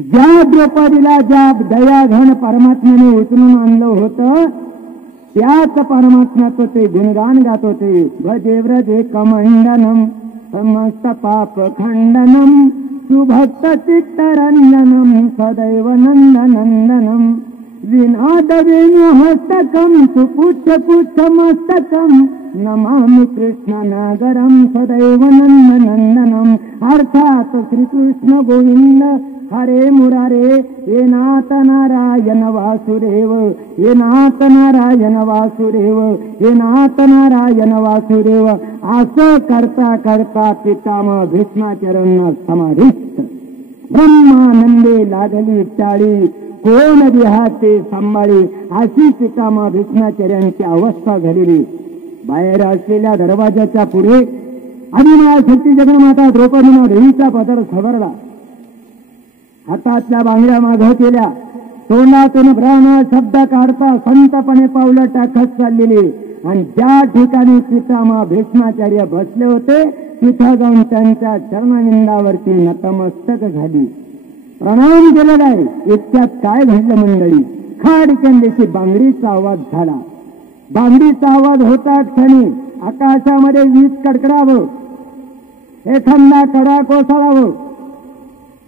ज्या द्रौपदीला ज्या दयाघन परमात्म्याने उचलून आणलं होतं, त्याच परमात्म्याचं ते गुणगान गात होते. भजे व्रजे कमंडनम समस्त पाप खंडनम सुभक्त चित्तरंजनम सदैव नंदनंदनम विनाद वेणुहस्तकम सुपुच्छ पुच्छ मस्तकम नमामि कृष्ण नागरम सदैव नंदनंदनम. अर्थात श्रीकृष्ण गोविंद हरे मुरारे ये नाथ नारायण वासुदेव, ये नाथ नारायण वासुदेव, ये नाथ नारायण वासुदेव. असं करता करता पितामह भीष्माचार्यांना समाधिस्थ ब्रह्मानंदे लागली टाळी, कोण देहाते सांभाळी, अशी पितामह भीष्माचार्यांची अवस्था झालेली. बाहेर असलेल्या दरवाजाच्या पुढे आदिमाया शक्ती जगन्माता द्रौपदीनं देवीचा पदर सवरला, हातातल्या बांगड्या मागं केल्या, तोंडातून ब्राह्मण शब्द काढता संतपणे पावलं टाकत चाललेली. आणि ज्या ठिकाणी पितामह भीष्माचार्य बसले होते तिथं जाऊन त्यांच्या चरणविंदावरती नतमस्तक झाली, प्रणाम केलेला आहे. इतक्यात काय घडलं मंडळी? खाडकंदेशी बांगडीचा आवाज झाला. बांगडीचा आवाज होता क्षणी आकाशामध्ये वीज कडकडावं, एखादा कडा कोसळावं.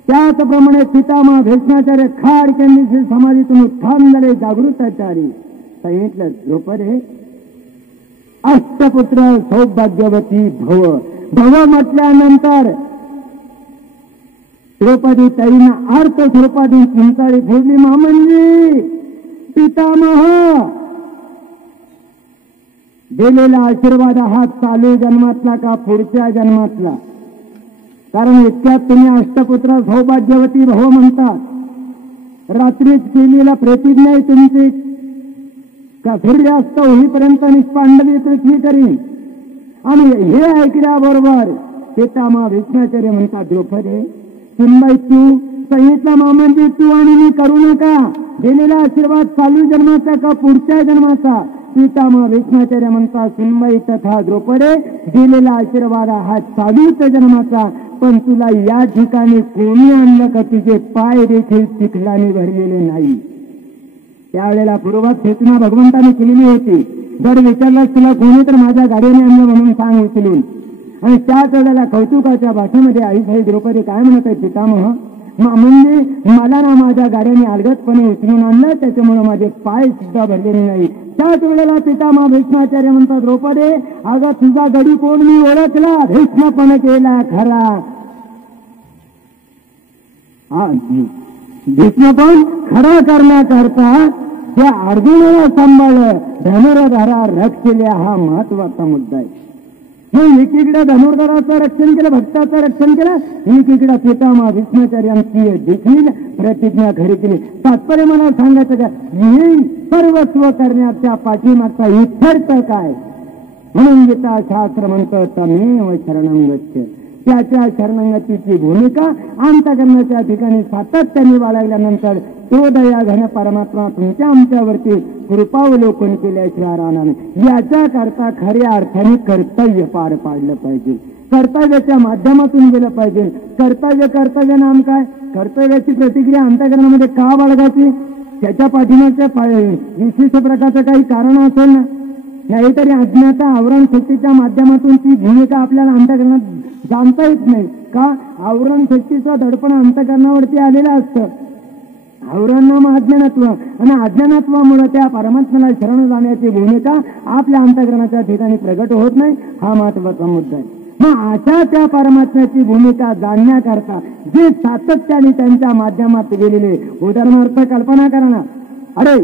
त्याचप्रमाणे पितामह भीष्माचार्य खाडकंदेशी समाधीतून उत्थान झाले, जागृताचारी. सांगितलं, द्रौपदी अष्टपुत्र सौभाग्यवती भव. भव म्हटल्यानंतर द्रौपदी ताईनं अर्थ स्वरूपातून चिंताळी फोडली. मामंजी, पितामह दिलेला आशीर्वाद हा चालू जन्मातला का पुढच्या जन्मातला? कारण इतक्यात तुम्ही अष्टपुत्र सौभाग्यवती भव म्हणतात. रात्रीच केलेला प्रतिज्ञा तुमची का सूर्यास्त होईपर्यंत निष्पांडवी पृथ्वी करीन. आणि हे ऐकल्याबरोबर पितामह भीष्माचार्य म्हणतात, द्रौपदी सुनबाई, तू संहिता मामांची तू आणि मी करू नका. दिलेला आशीर्वाद चालू जन्माचा का पुढच्या जन्माचा? पितामह भीष्माचार्य म्हणतात, सुनबाई तथा द्रौपदी, दिलेला आशीर्वाद हा चालूच जन्माचा, पण तुला या ठिकाणी कोणी आणलं का तुझे पाय देखील चिखलाने भरलेले नाही. त्यावेळेला पूर्वात सूचना भगवंताने केलेली होती, जर विचारलं तुला कोणी तर माझ्या गाडीने आणलं म्हणून सांग उचलून. आणि त्याच वेळेला कौतुकाच्या भाषेमध्ये आईसाई द्रौपदी काय म्हणत आहे, पितामह म्हणजे मला ना माझ्या गाड्याने अलगदपणे उचलून आणलं, त्याच्यामुळे माझे पाय सुद्धा भरलेले नाही. त्याच वेळेला पितामह भीष्माचार्य म्हणतात, द्रौपदी अगं तुझा गडी कोण मी ओळखला, भीष्मपणे केला खरा. भीष्मपण खरा करण्याकरता त्या अर्जुनाला सांभाळलं, धनुर्धरा रथ केल्या. हा महत्वाचा मुद्दा आहे. मग एकीकडे धनुर्धराचं रक्षण केलं, भक्ताचं रक्षण केलं, एकीकडे पितामह भीष्माचार्यांची देखील प्रतिज्ञा खरी केली. तात्पर्य मला सांगायचं का, हे सर्वस्व करण्याच्या पाठीमागचा इत्यर्थ काय? म्हणून गीता शास्त्र म्हणतं तमेव शरणं गच्छ. त्याच्या शरणागतीची भूमिका अंतःकरणाच्या ठिकाणी सातत्याने बाळगल्यानंतर तो दया घन परमात्मा तुमच्या आमच्यावरती कृपावलोकन केल्याशिवाय राहणार नाही. याच्या करता खऱ्या अर्थाने कर्तव्य पार पाडलं पाहिजे, कर्तव्याच्या माध्यमातून गेलं पाहिजे. कर्तव्य नाम काय? कर्तव्याची प्रतिक्रिया अंतःकरणामध्ये का बाळगायची? त्याच्या पाठीमागच्या विशिष्ट प्रकारचं काही कारण असेल ना, नाहीतरी अज्ञाता आवरण शक्तीच्या माध्यमातून ती भूमिका आपल्याला अंतःकरणात जाणता येत नाही का? आवरण शक्तीचं दडपण अंतःकरणावरती आलेलं असतं. आवरण नाम अज्ञानत्व, आणि अज्ञानत्वामुळे त्या परमात्म्याला शरण जाण्याची भूमिका आपल्या अंतःकरणाच्या ठिकाणी प्रगट होत नाही. हा महत्वाचा मुद्दा आहे. मग अशा त्या परमात्म्याची भूमिका जाणण्याकरता जे सातत्याने त्यांच्या माध्यमात गेलेले, उदाहरणार्थ कल्पना करा, अरे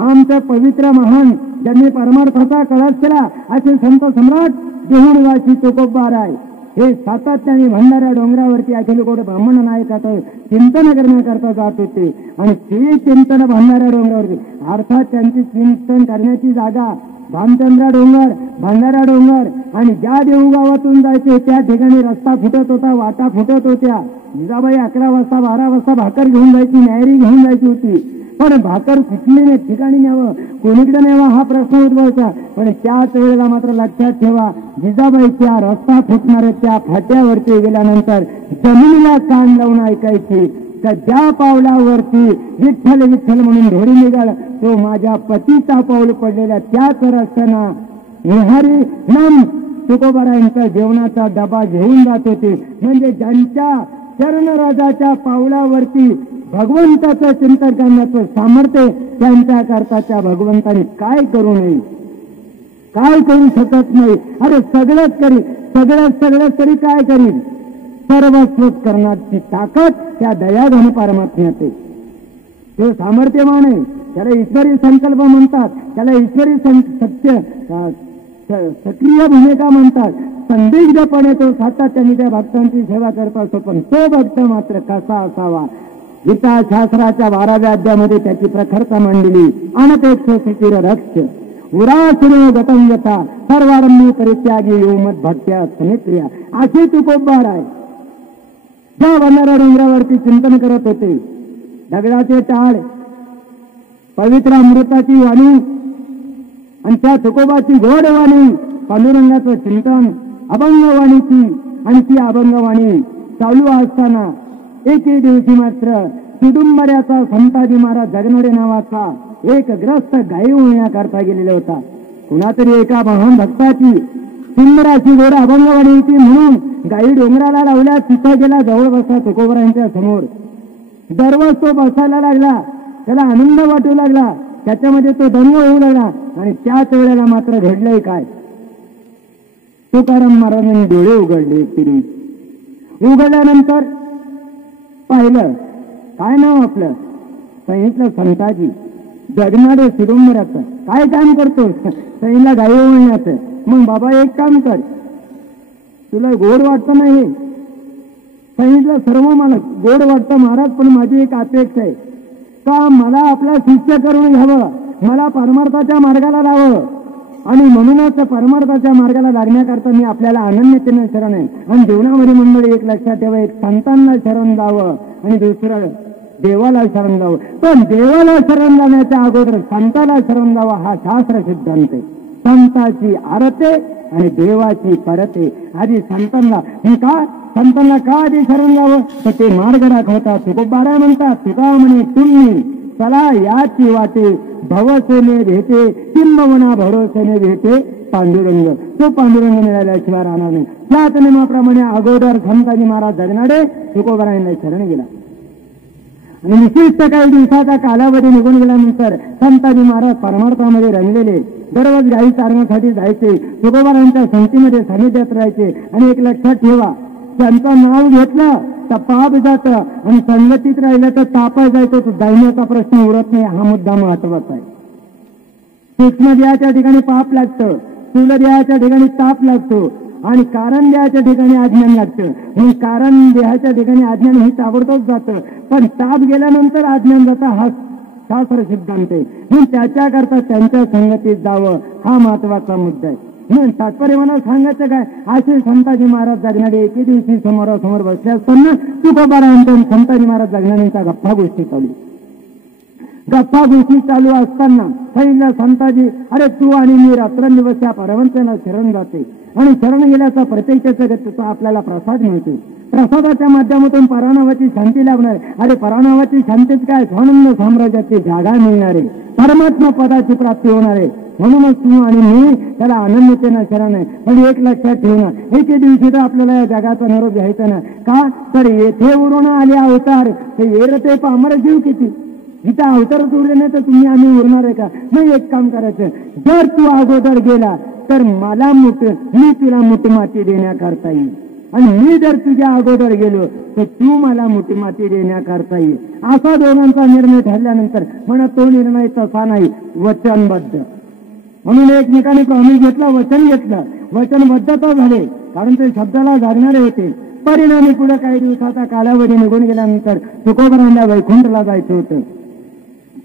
आमचं पवित्र महान ज्यांनी परमार्थाचा कळस केला असे संत सम्राट देहुणवासी तुकोबा राय हे सातत्याने भंडारा डोंगरावरती अखिलकोट ब्राह्मण नायकाचं चिंतन करण्याकरता जात होते. आणि ते चिंतन भंडारा डोंगरावरती, अर्थात त्यांची चिंतन करण्याची जागा भामचंद्रा डोंगर, भंडारा डोंगर, आणि ज्या देऊगावातून जायचे त्या ठिकाणी रस्ता फुटत होता, वाटा फुटत होत्या. जिजाबाई 11 वाजता 12 वाजता भाकर घेऊन जायची, न्यायरी घेऊन जायची होती. पण भाकर कुठली ठिकाणी न्यावं, कोणीकडे न्यावं हा प्रश्न उद्भवायचा. पण त्याच वेळेला मात्र लक्षात ठेवा, जिजाबाईच्या रस्ता फुटणाऱ्या त्या फाट्यावरती गेल्यानंतर जमिनीला कान लावून ऐकायची का ज्या पावलावरती विठ्ठल विठ्ठल म्हणून ढोरी निघाल तो माझ्या पतीचा पाऊल पडलेला त्याच रस्त्यानं निहारी नाम तुकोबारायांच्या जेवणाचा डबा घेऊन जात होते. म्हणजे ज्यांच्या चरणराजाच्या पावलावरती भगवंताचं चिंतन करण्याचं सामर्थ्य त्यांच्या करताच्या भगवंताने काय करू नये, काय करू शकत नाही. अरे सगळंच करी, सगळंच तरी काय करील? सर्वस्व करण्याची ताकद त्या दयाघन परमात्म्यात आहे. तो सामर्थ्यवान आहे. त्याला ईश्वरी संकल्प म्हणतात, त्याला ईश्वरी सत्य सक्रिय भूमिका म्हणतात. संदिग्धपणे तो सातत्याने त्या भक्तांची सेवा करत असतो. पण तो भक्त मात्र कसा असावा? गीता शास्त्राच्या 12व्या अध्यायामध्ये त्याची प्रखरता मांडली. अनपेक्ष सुचिर रक्ष उरासुरो गतम यथा सर्वारंभी परित्यागी योमत भक्त्या समित्रिया. अशी तुकोबार आहे. ज्या भंडारा डोंगरावरती चिंतन करत होते, दगडाचे टाळ, पवित्र अमृताची वाणी आणि त्या तुकोबाची गोड वाणी, पांडुरंगाचं चिंतन, अभंगवाणीची, आणि ती अभंगवाणी चालू असताना एके दिवशी मात्र कुडुंबऱ्याचा संताजी महाराज जगनाडे नावाचा एक ग्रस्त गायी होण्याकरता गेलेला होता. कुणातरी एका महान भक्ताची सुंदराची गोड अभंगवाणी होती म्हणून गायी डोंगराला लावल्या. तिथं गेला, जवळ बसला तुकोबारांच्या समोर. दररोज तो बसायला लागला, त्याला आनंद वाटू लागला, त्याच्यामध्ये तो दंग होऊ लागला. आणि त्याच वेळेला मात्र घडलंय काय? तुकाराम महाराजांनी डोळे उघडले. उघडल्यानंतर पाहिलं, काय नाव आपलं? सांगितलं संताजी जगनाडे सिडुंबराचं. काय काम करतो? सईला गाई ओळण्याचं. मग बाबा एक काम कर, तुला गोड वाटतं नाही? सांगितलं सर्व मला गोड वाटतं महाराज, पण माझी एक अपेक्षा आहे का मला आपला शिष्य करून घ्यावं, मला परमार्थाच्या मार्गाला लावावं. आणि म्हणूनच परमार्थाच्या मार्गाला लागण्याकरता मी आपल्याला अनन्यतेने शरण आहे. आणि जीवनामध्ये मंडळी एक लक्षात ठेवा, एक संतांना शरण जावं आणि दुसरं देवाला शरण जावं. पण देवाला शरण जाण्याच्या अगोदर संताला शरण जावं हा शास्त्र सिद्धांत आहे. संताची आरते आणि देवाची परते. आधी संतांना संतांना का आधी शरण जावं? तर ते मार्ग दाखवतात. तुकोबाराय म्हणतात, तुका म्हणे तुम्ही चला याची वाटे, भवसेने भेटे किंबहुना भरोसेने भेटे पांडुरंग. तो पांडुरंग मिळाल्याशिवाय राहणार नाही. त्याच नियमाप्रमाणे अगोदर संताजी महाराज जगनाडे तुकोबारायांना शरण गेला. आणि विशिष्ट काही दिवसाचा कालावधी निघून गेल्यानंतर संताजी महाराज परमार्थामध्ये रंगलेले. दररोज गाई चारण्यासाठी जायचे, तुकोबारांच्या संगतीमध्ये सानिध्यात राहायचे. आणि एक लक्षात ठेवा, त्यांचं नाव घेतलं तर पाप जातं आणि संगतीत राहिलं तर ताप जायचं, तो जाण्याचा प्रश्न उरत नाही. हा मुद्दा महत्वाचा आहे. सूक्ष्म देहाच्या ठिकाणी पाप लागतं, स्थूल देहाच्या ठिकाणी ताप लागतो. आणि कारण देहाच्या ठिकाणी अज्ञान लागतं. म्हणून कारण देहाच्या ठिकाणी अज्ञान हे ताबडतोब जातं, पण ताप गेल्यानंतर अज्ञान जातं हा शास्त्र सिद्धांत आहे. म्हणून त्याच्याकरता त्यांच्या संगतीत जावं हा महत्वाचा मुद्दा आहे. म्हणून तात्पर्य मला सांगायचं काय, असे संताजी महाराज जगणारे एके दिवशी समोरासमोर बसले असताना तुकोबारायांच्या संताजी महाराज जगणाऱ्यांच्या गप्पा गोष्टी चालू असताना सांगितलं संताजी, अरे तू आणि मी रात्रंदिवस त्या परमंतांना शरण जाते आणि शरण गेल्याचा प्रत्येकाचा आपल्याला प्रसाद मिळतो. प्रसादाच्या माध्यमातून परानावाची शांती लाभणार. अरे परानावाची शांतीत काय, स्वानंद साम्राज्याची जागा मिळणार आहे, परमात्मा पदाची प्राप्ती होणार आहे. म्हणूनच तू आणि मी त्याला आनंदतेनं शरण आहे. पण एक लक्षात ठेवणं, एके दिवशी तर आपल्याला या जगाचा निरोप घ्यायचा ना. का तर येथे उरून आले अवतार ते येरते पामर जीव किती. इथं अवतारच उरले नाही तर तुम्ही आम्ही उरणार आहे का. नाही, एक काम करायचं, जर तू अगोदर गेला तर मला मी तुला मोठी माती देण्याकरता येईल, आणि मी जर तुझ्या अगोदर गेलो तर तू मला मोठी माती देण्याकरता येईल. असा दोघांचा निर्णय ठरल्यानंतर म्हणत तो निर्णय तसा नाही, वचनबद्ध. म्हणून एकमेकाने प्रॉमिस घेतला, वचन घेतलं, वचनबद्धता झाले, कारण ते शब्दाला जागणारे होते. परिणामी पुढे काही दिवसाचा कालावधी निघून गेल्यानंतर तुकोबारांना वैकुंठला जायचं होतं.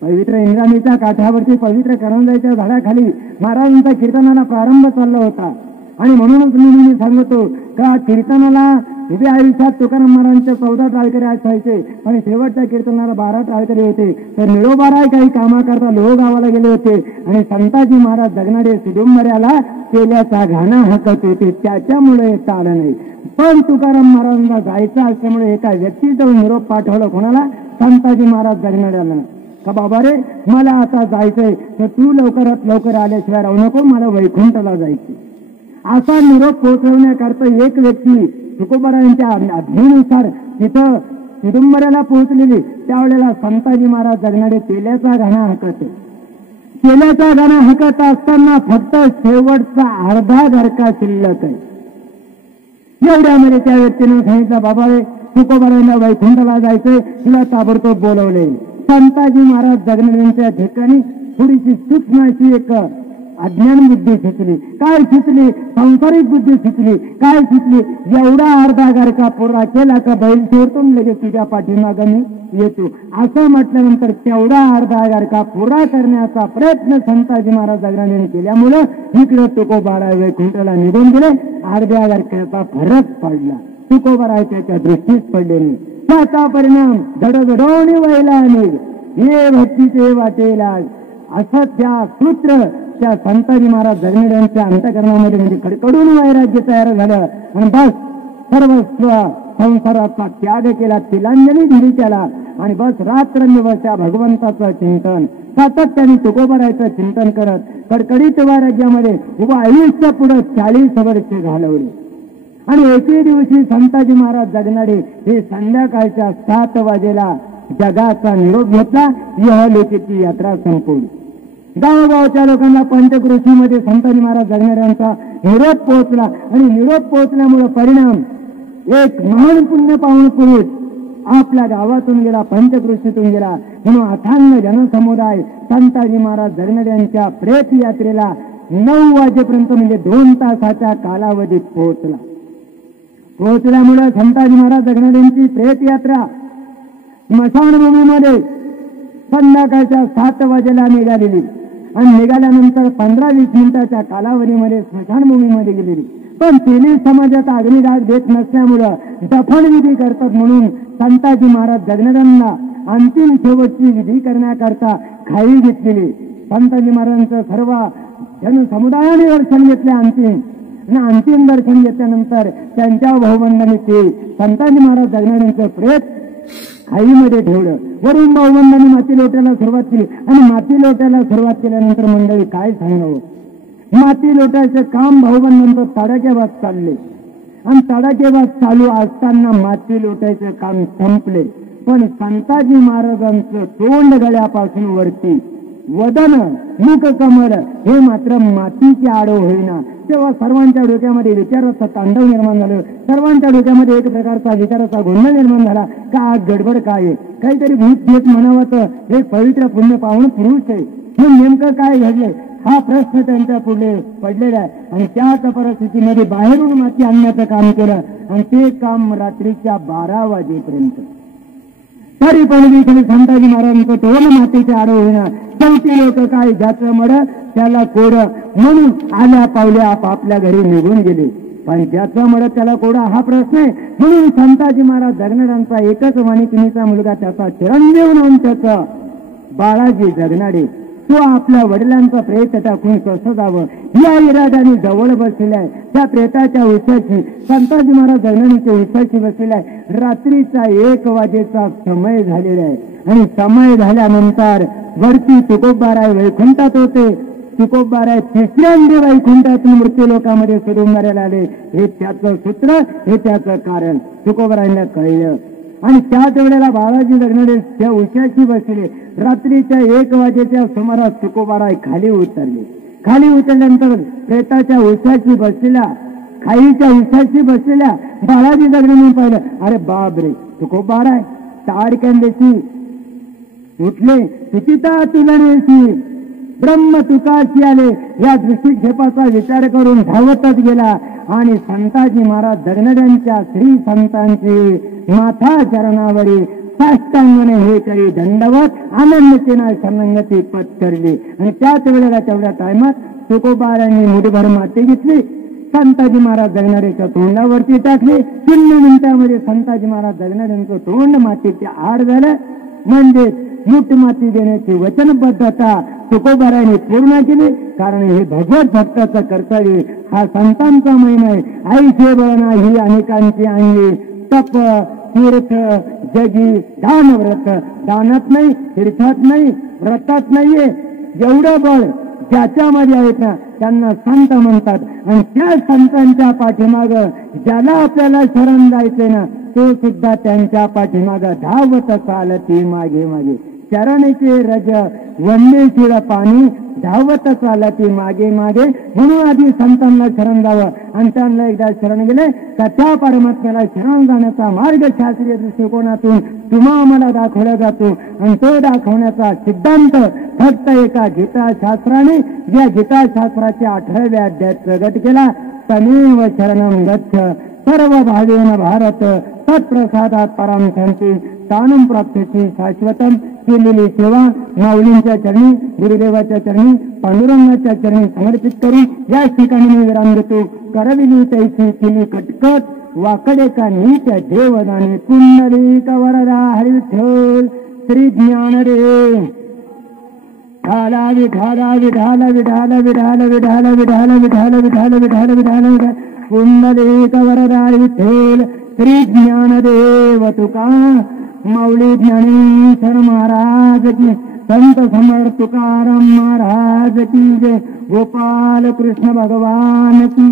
पवित्र इंद्राणीच्या काठावरती पवित्र करंजाच्या झाडाखाली महाराजांचा कीर्तनाला प्रारंभ चालला होता. आणि म्हणूनच मी सांगतो का कीर्तनाला उभ्या आयुष्यात तुकाराम महाराजांचे 14 टाळकरी असायचे आणि शेवटच्या कीर्तनाला 12 टाळकरी होते. तर निरोबाराय काही कामाकरता लोह गावाला गेले होते आणि संताजी महाराज जगणारे सुडुंबऱ्याला केल्याचा घाणा हाकत होते, त्याच्यामुळे येता आलं नाही. पण तुकाराम महाराजांना जायचं असल्यामुळे एका व्यक्तीजवळ निरोप पाठवलं. कोणाला? संताजी महाराज जगणाऱ्याला. का बाबा रे, मला आता जायचंय, तर तू लवकरात लवकर आल्याशिवाय राहू नको, मला वैकुंठला जायचे. असा निरोप पोहोचवण्याकरता एक व्यक्ती तुकोबारायांच्या आज्ञेनुसार तिथं सुडुंबऱ्याला पोहोचलेली. त्यावेळेला संताजी महाराज जगणारे तेल्याचा घाणा हाकत. तेल्याचा घाणा हाकत असताना फक्त शेवटचा अर्धा घरका शिल्लक आहे. एवढ्यामध्ये त्या व्यक्तीने सांगितलं, बाबा रे, तुकोबारायांना वैकुंठला जायचंय, तुला ताबडतोब बोलवले. संताजी महाराज जगणाऱ्यांच्या ठिकाणी थोडीशी सूक्ष्म अशी एक अज्ञान बुद्धी सुचली. काय सुचली? सांसारिक बुद्धी सुचली. काय सुचली? एवढा अर्धा गारका पुरा केला का बैल सोडतून लगेच तुझ्या पाठीमागे मी येतो, असं म्हटल्यानंतर तेवढा अर्धा गारका पुरा करण्याचा प्रयत्न संताजी महाराज जगणाऱ्यांनी केल्यामुळं इकडे तुकोबाराय वैकुंठला निघून गेले. अर्ध्या गारक्याचा फरक पडला, तुकोबाराय त्याच्या दृष्टीस पडले नाही. त्याचा परिणाम धडधडवणी वैला निघ हे भक्तीचे वाटेला, असं त्या सूत्र त्या संताजी महाराज जगणाऱ्यांच्या अंतःकरणामध्ये म्हणजे कडकडून वैराग्य तयार झालं. आणि बस सर्वस्व संसाराचा त्याग केला, तिलांजली दिली त्याला. आणि बस रात्रंदिवस त्या भगवंताचं चिंतन सातत्याने तुकोबारायचं चिंतन करत कडकडीत वैराग्यामध्ये उभं आयुष्य पुढे 40 वर्ष घालवले. आणि एके दिवशी संताजी महाराज जगणारे हे संध्याकाळच्या 7 वाजेला जगाचा निरोप घेतला. यहलोकीची यात्रा संपवली. गावोगावच्या लोकांना पंचकृषीमध्ये संताजी महाराज जगणाऱ्यांचा निरोप पोहोचला. आणि निरोप पोहोचल्यामुळे परिणाम एक महान पुण्य पावन पुरुष आपल्या गावातून गेला, पंचकृषीतून गेला. म्हणून अथांग जनसमुदाय संताजी महाराज जगणाऱ्यांच्या प्रेत यात्रेला 9 वाजेपर्यंत म्हणजे 2 तासाच्या कालावधीत पोहोचल्यामुळे संताजी महाराज जगणाऱ्यांची प्रेत यात्रा स्मशानभूमीमध्ये संध्याकाळच्या 7 वाजेला निघालेली. आणि निघाल्यानंतर 15-20 मिनिटाच्या कालावधीमध्ये स्मशानभूमीमध्ये गेलेली. पण तेली समाजात अग्निदाह देत नसल्यामुळं दफनविधी करतात. म्हणून संताजी महाराज जगणाऱ्यांना अंतिम शेवटची विधी करण्याकरता खाई घेतलेली. संताजी महाराजांचं सर्व जनसमुदायाने दर्शन घेतले अंतिम दर्शन घेतल्यानंतर त्यांच्या भाऊबंधांनी ते संताजी महाराज जगणाऱ्यांचं प्रेत खाईमध्ये ठेवलं. वरून भाऊबंधांनी माती लोट्याला सुरुवात केली. आणि माती लोट्याला सुरुवात केल्यानंतर मंडळी काय सांगावं, माती लोटायचं काम भाऊबंधांचं तडाख्याबाद चालले. आणि तडाख्याबाद चालू असताना माती लोटायचं काम संपले. पण संताजी महाराजांचं तोंड गळ्यापासून वरती वदन मुख कमल हे मात्र मातीची आडो होईना. तेव्हा सर्वांच्या डोक्यामध्ये विचाराचा तांडव निर्माण झालं. सर्वांच्या डोक्यामध्ये एक प्रकारचा विचाराचा गोंधळ निर्माण झाला. का आज गडबड काय आहे, काहीतरी भूत घेत म्हणावं तर एक पवित्र पुण्य पावन पुरुष आहे, मग नेमकं काय घडलंय. हा प्रश्न त्यांच्या पुढे पडलेला आहे. आणि त्याच परिस्थितीमध्ये बाहेरून माती आणण्याचं काम केलं आणि ते काम रात्रीच्या 12 वाजेपर्यंत. तरी पण विठ्ठल संताजी महाराजांचं तोंड मातीच्या आड होईना. शेवटी लोक काय ज्याचं मड त्याला कोड म्हणून आल्या पावल्या आपापल्या घरी निघून गेले. पण ज्याचं मड त्याला कोडा हा प्रश्न आहे. म्हणून संताजी महाराज जगनाड्यांचा एकच वाणिकिनीचा मुलगा त्याचा चिरंजीव नाम त्याचा बाळाजी जगनाडे. तो आपल्या वडिलांचा प्रेत टाकून कसं जावं या इराद्याने जवळ बसलेला आहे. त्या प्रेताच्या उशाशी संताजी महाराज जगनाडीच्या उशाशी बसलेला आहे. रात्रीचा 1 वाजेचा समय झालेला आहे आणि समय झाल्यानंतर वरती तुकोबाराय वैकुंठात होते. तुकोबाराय तिसऱ्यांदा वैकुंठातून मृत्यू लोकांमध्ये सोडून आले. हे त्याचं सूत्र, हे त्याचं कारण तुकोबारायांना कळलं. आणि त्याच वेळेला बाळाजी जगनाडे त्या उशाशी बसले. रात्रीच्या 1 वाजेच्या सुमारास तुकोबाराय खाली उतरले. खाली उतरल्यानंतर प्रेताच्या उशाशी बसलेला, खाईच्या उशाशी बसलेल्या बाळाजी जगनाडे पाहिलं. अरे बाप रे, तुकोबाराय ताडक्यांदेशी उठले. सुचिता तुलनेशी ब्रह्म तुकाशी आले या दृष्टिक्षेपाचा विचार करून धावतच गेला आणि संताजी महाराज जगनाड्यांच्या श्री संतांची माथा चरणावरी साष्टांगाने हे करी दंडवत आनंदतेना शरणागती पत्करली. आणि त्याच वेळेला तेवढ्या टायमात तुकोबारायांनी मुठभर माती घेतली, संताजी महाराज जगनाड्याच्या तोंडावरती टाकले. 0 मिनिटांमध्ये संताजी महाराज जगनाड्यांचं तोंड मातीच्या आड झालं. म्हणजे मूठ माती देण्याची वचनबद्धता तुकोबारायांनी पूर्ण केली. कारण हे भगवत भक्ताचं कर्तव्य, हा संतांचा महिमा आहे. आईचे बळ नाही अनेकांची अंगी, तप तीर्थ जगी दान व्रत. दानात नाही, तीर्थात नाही, व्रतात नाहीये. एवढं बळ ज्याच्यामध्ये आहेत ना त्यांना संत म्हणतात. आणि त्या संतांच्या पाठीमाग ज्याला आपल्याला शरण जायचंय ना तो सुद्धा त्यांच्या पाठीमाग धावत चालती मागे मागे. चरणचे रज वंदे शिळ पाणी धावत चालती मागे मागे. म्हणून आधी संतांना शरण जावं आणि त्यांना एकदा शरण गेले का त्या परमात्म्याला शरण जाण्याचा मार्ग शास्त्रीय दृष्टिकोनातून तुम्हा आम्हाला दाखवला जातो. आणि तो दाखवण्याचा सिद्धांत फक्त एका गीताशास्त्राने या गीताशास्त्राच्या 18व्या अध्यायात प्रगट केला. तमेव शरणं गच्छ सर्व भावेन भारत तत्प्रसादात पराम शांती स्थानं प्राप्तीची शाश्वतम. केलेली सेवा माऊलींच्या चरणी, गुरुदेवाच्या चरणी, पांडुरंगाच्या चरणी समर्पित करून या ठिकाणी मी विराम घेतो. करविली तैसी केली कटकट वाकडे का नीच देवदाने कुंडलिक वरदा हरी विठ्ठल श्री ज्ञान रे. ढाला विढाला विढाला विढाला विढाला विढाला विढाला विढाला विढाला विढाला विढाला कुंडलिक वरदा विठ्ठल श्री ज्ञान देव तुका माऊली ज्ञानेश्वर महाराज की, संत समर्थ तुकाराम महाराज की जय. गोपाल कृष्ण भगवान की.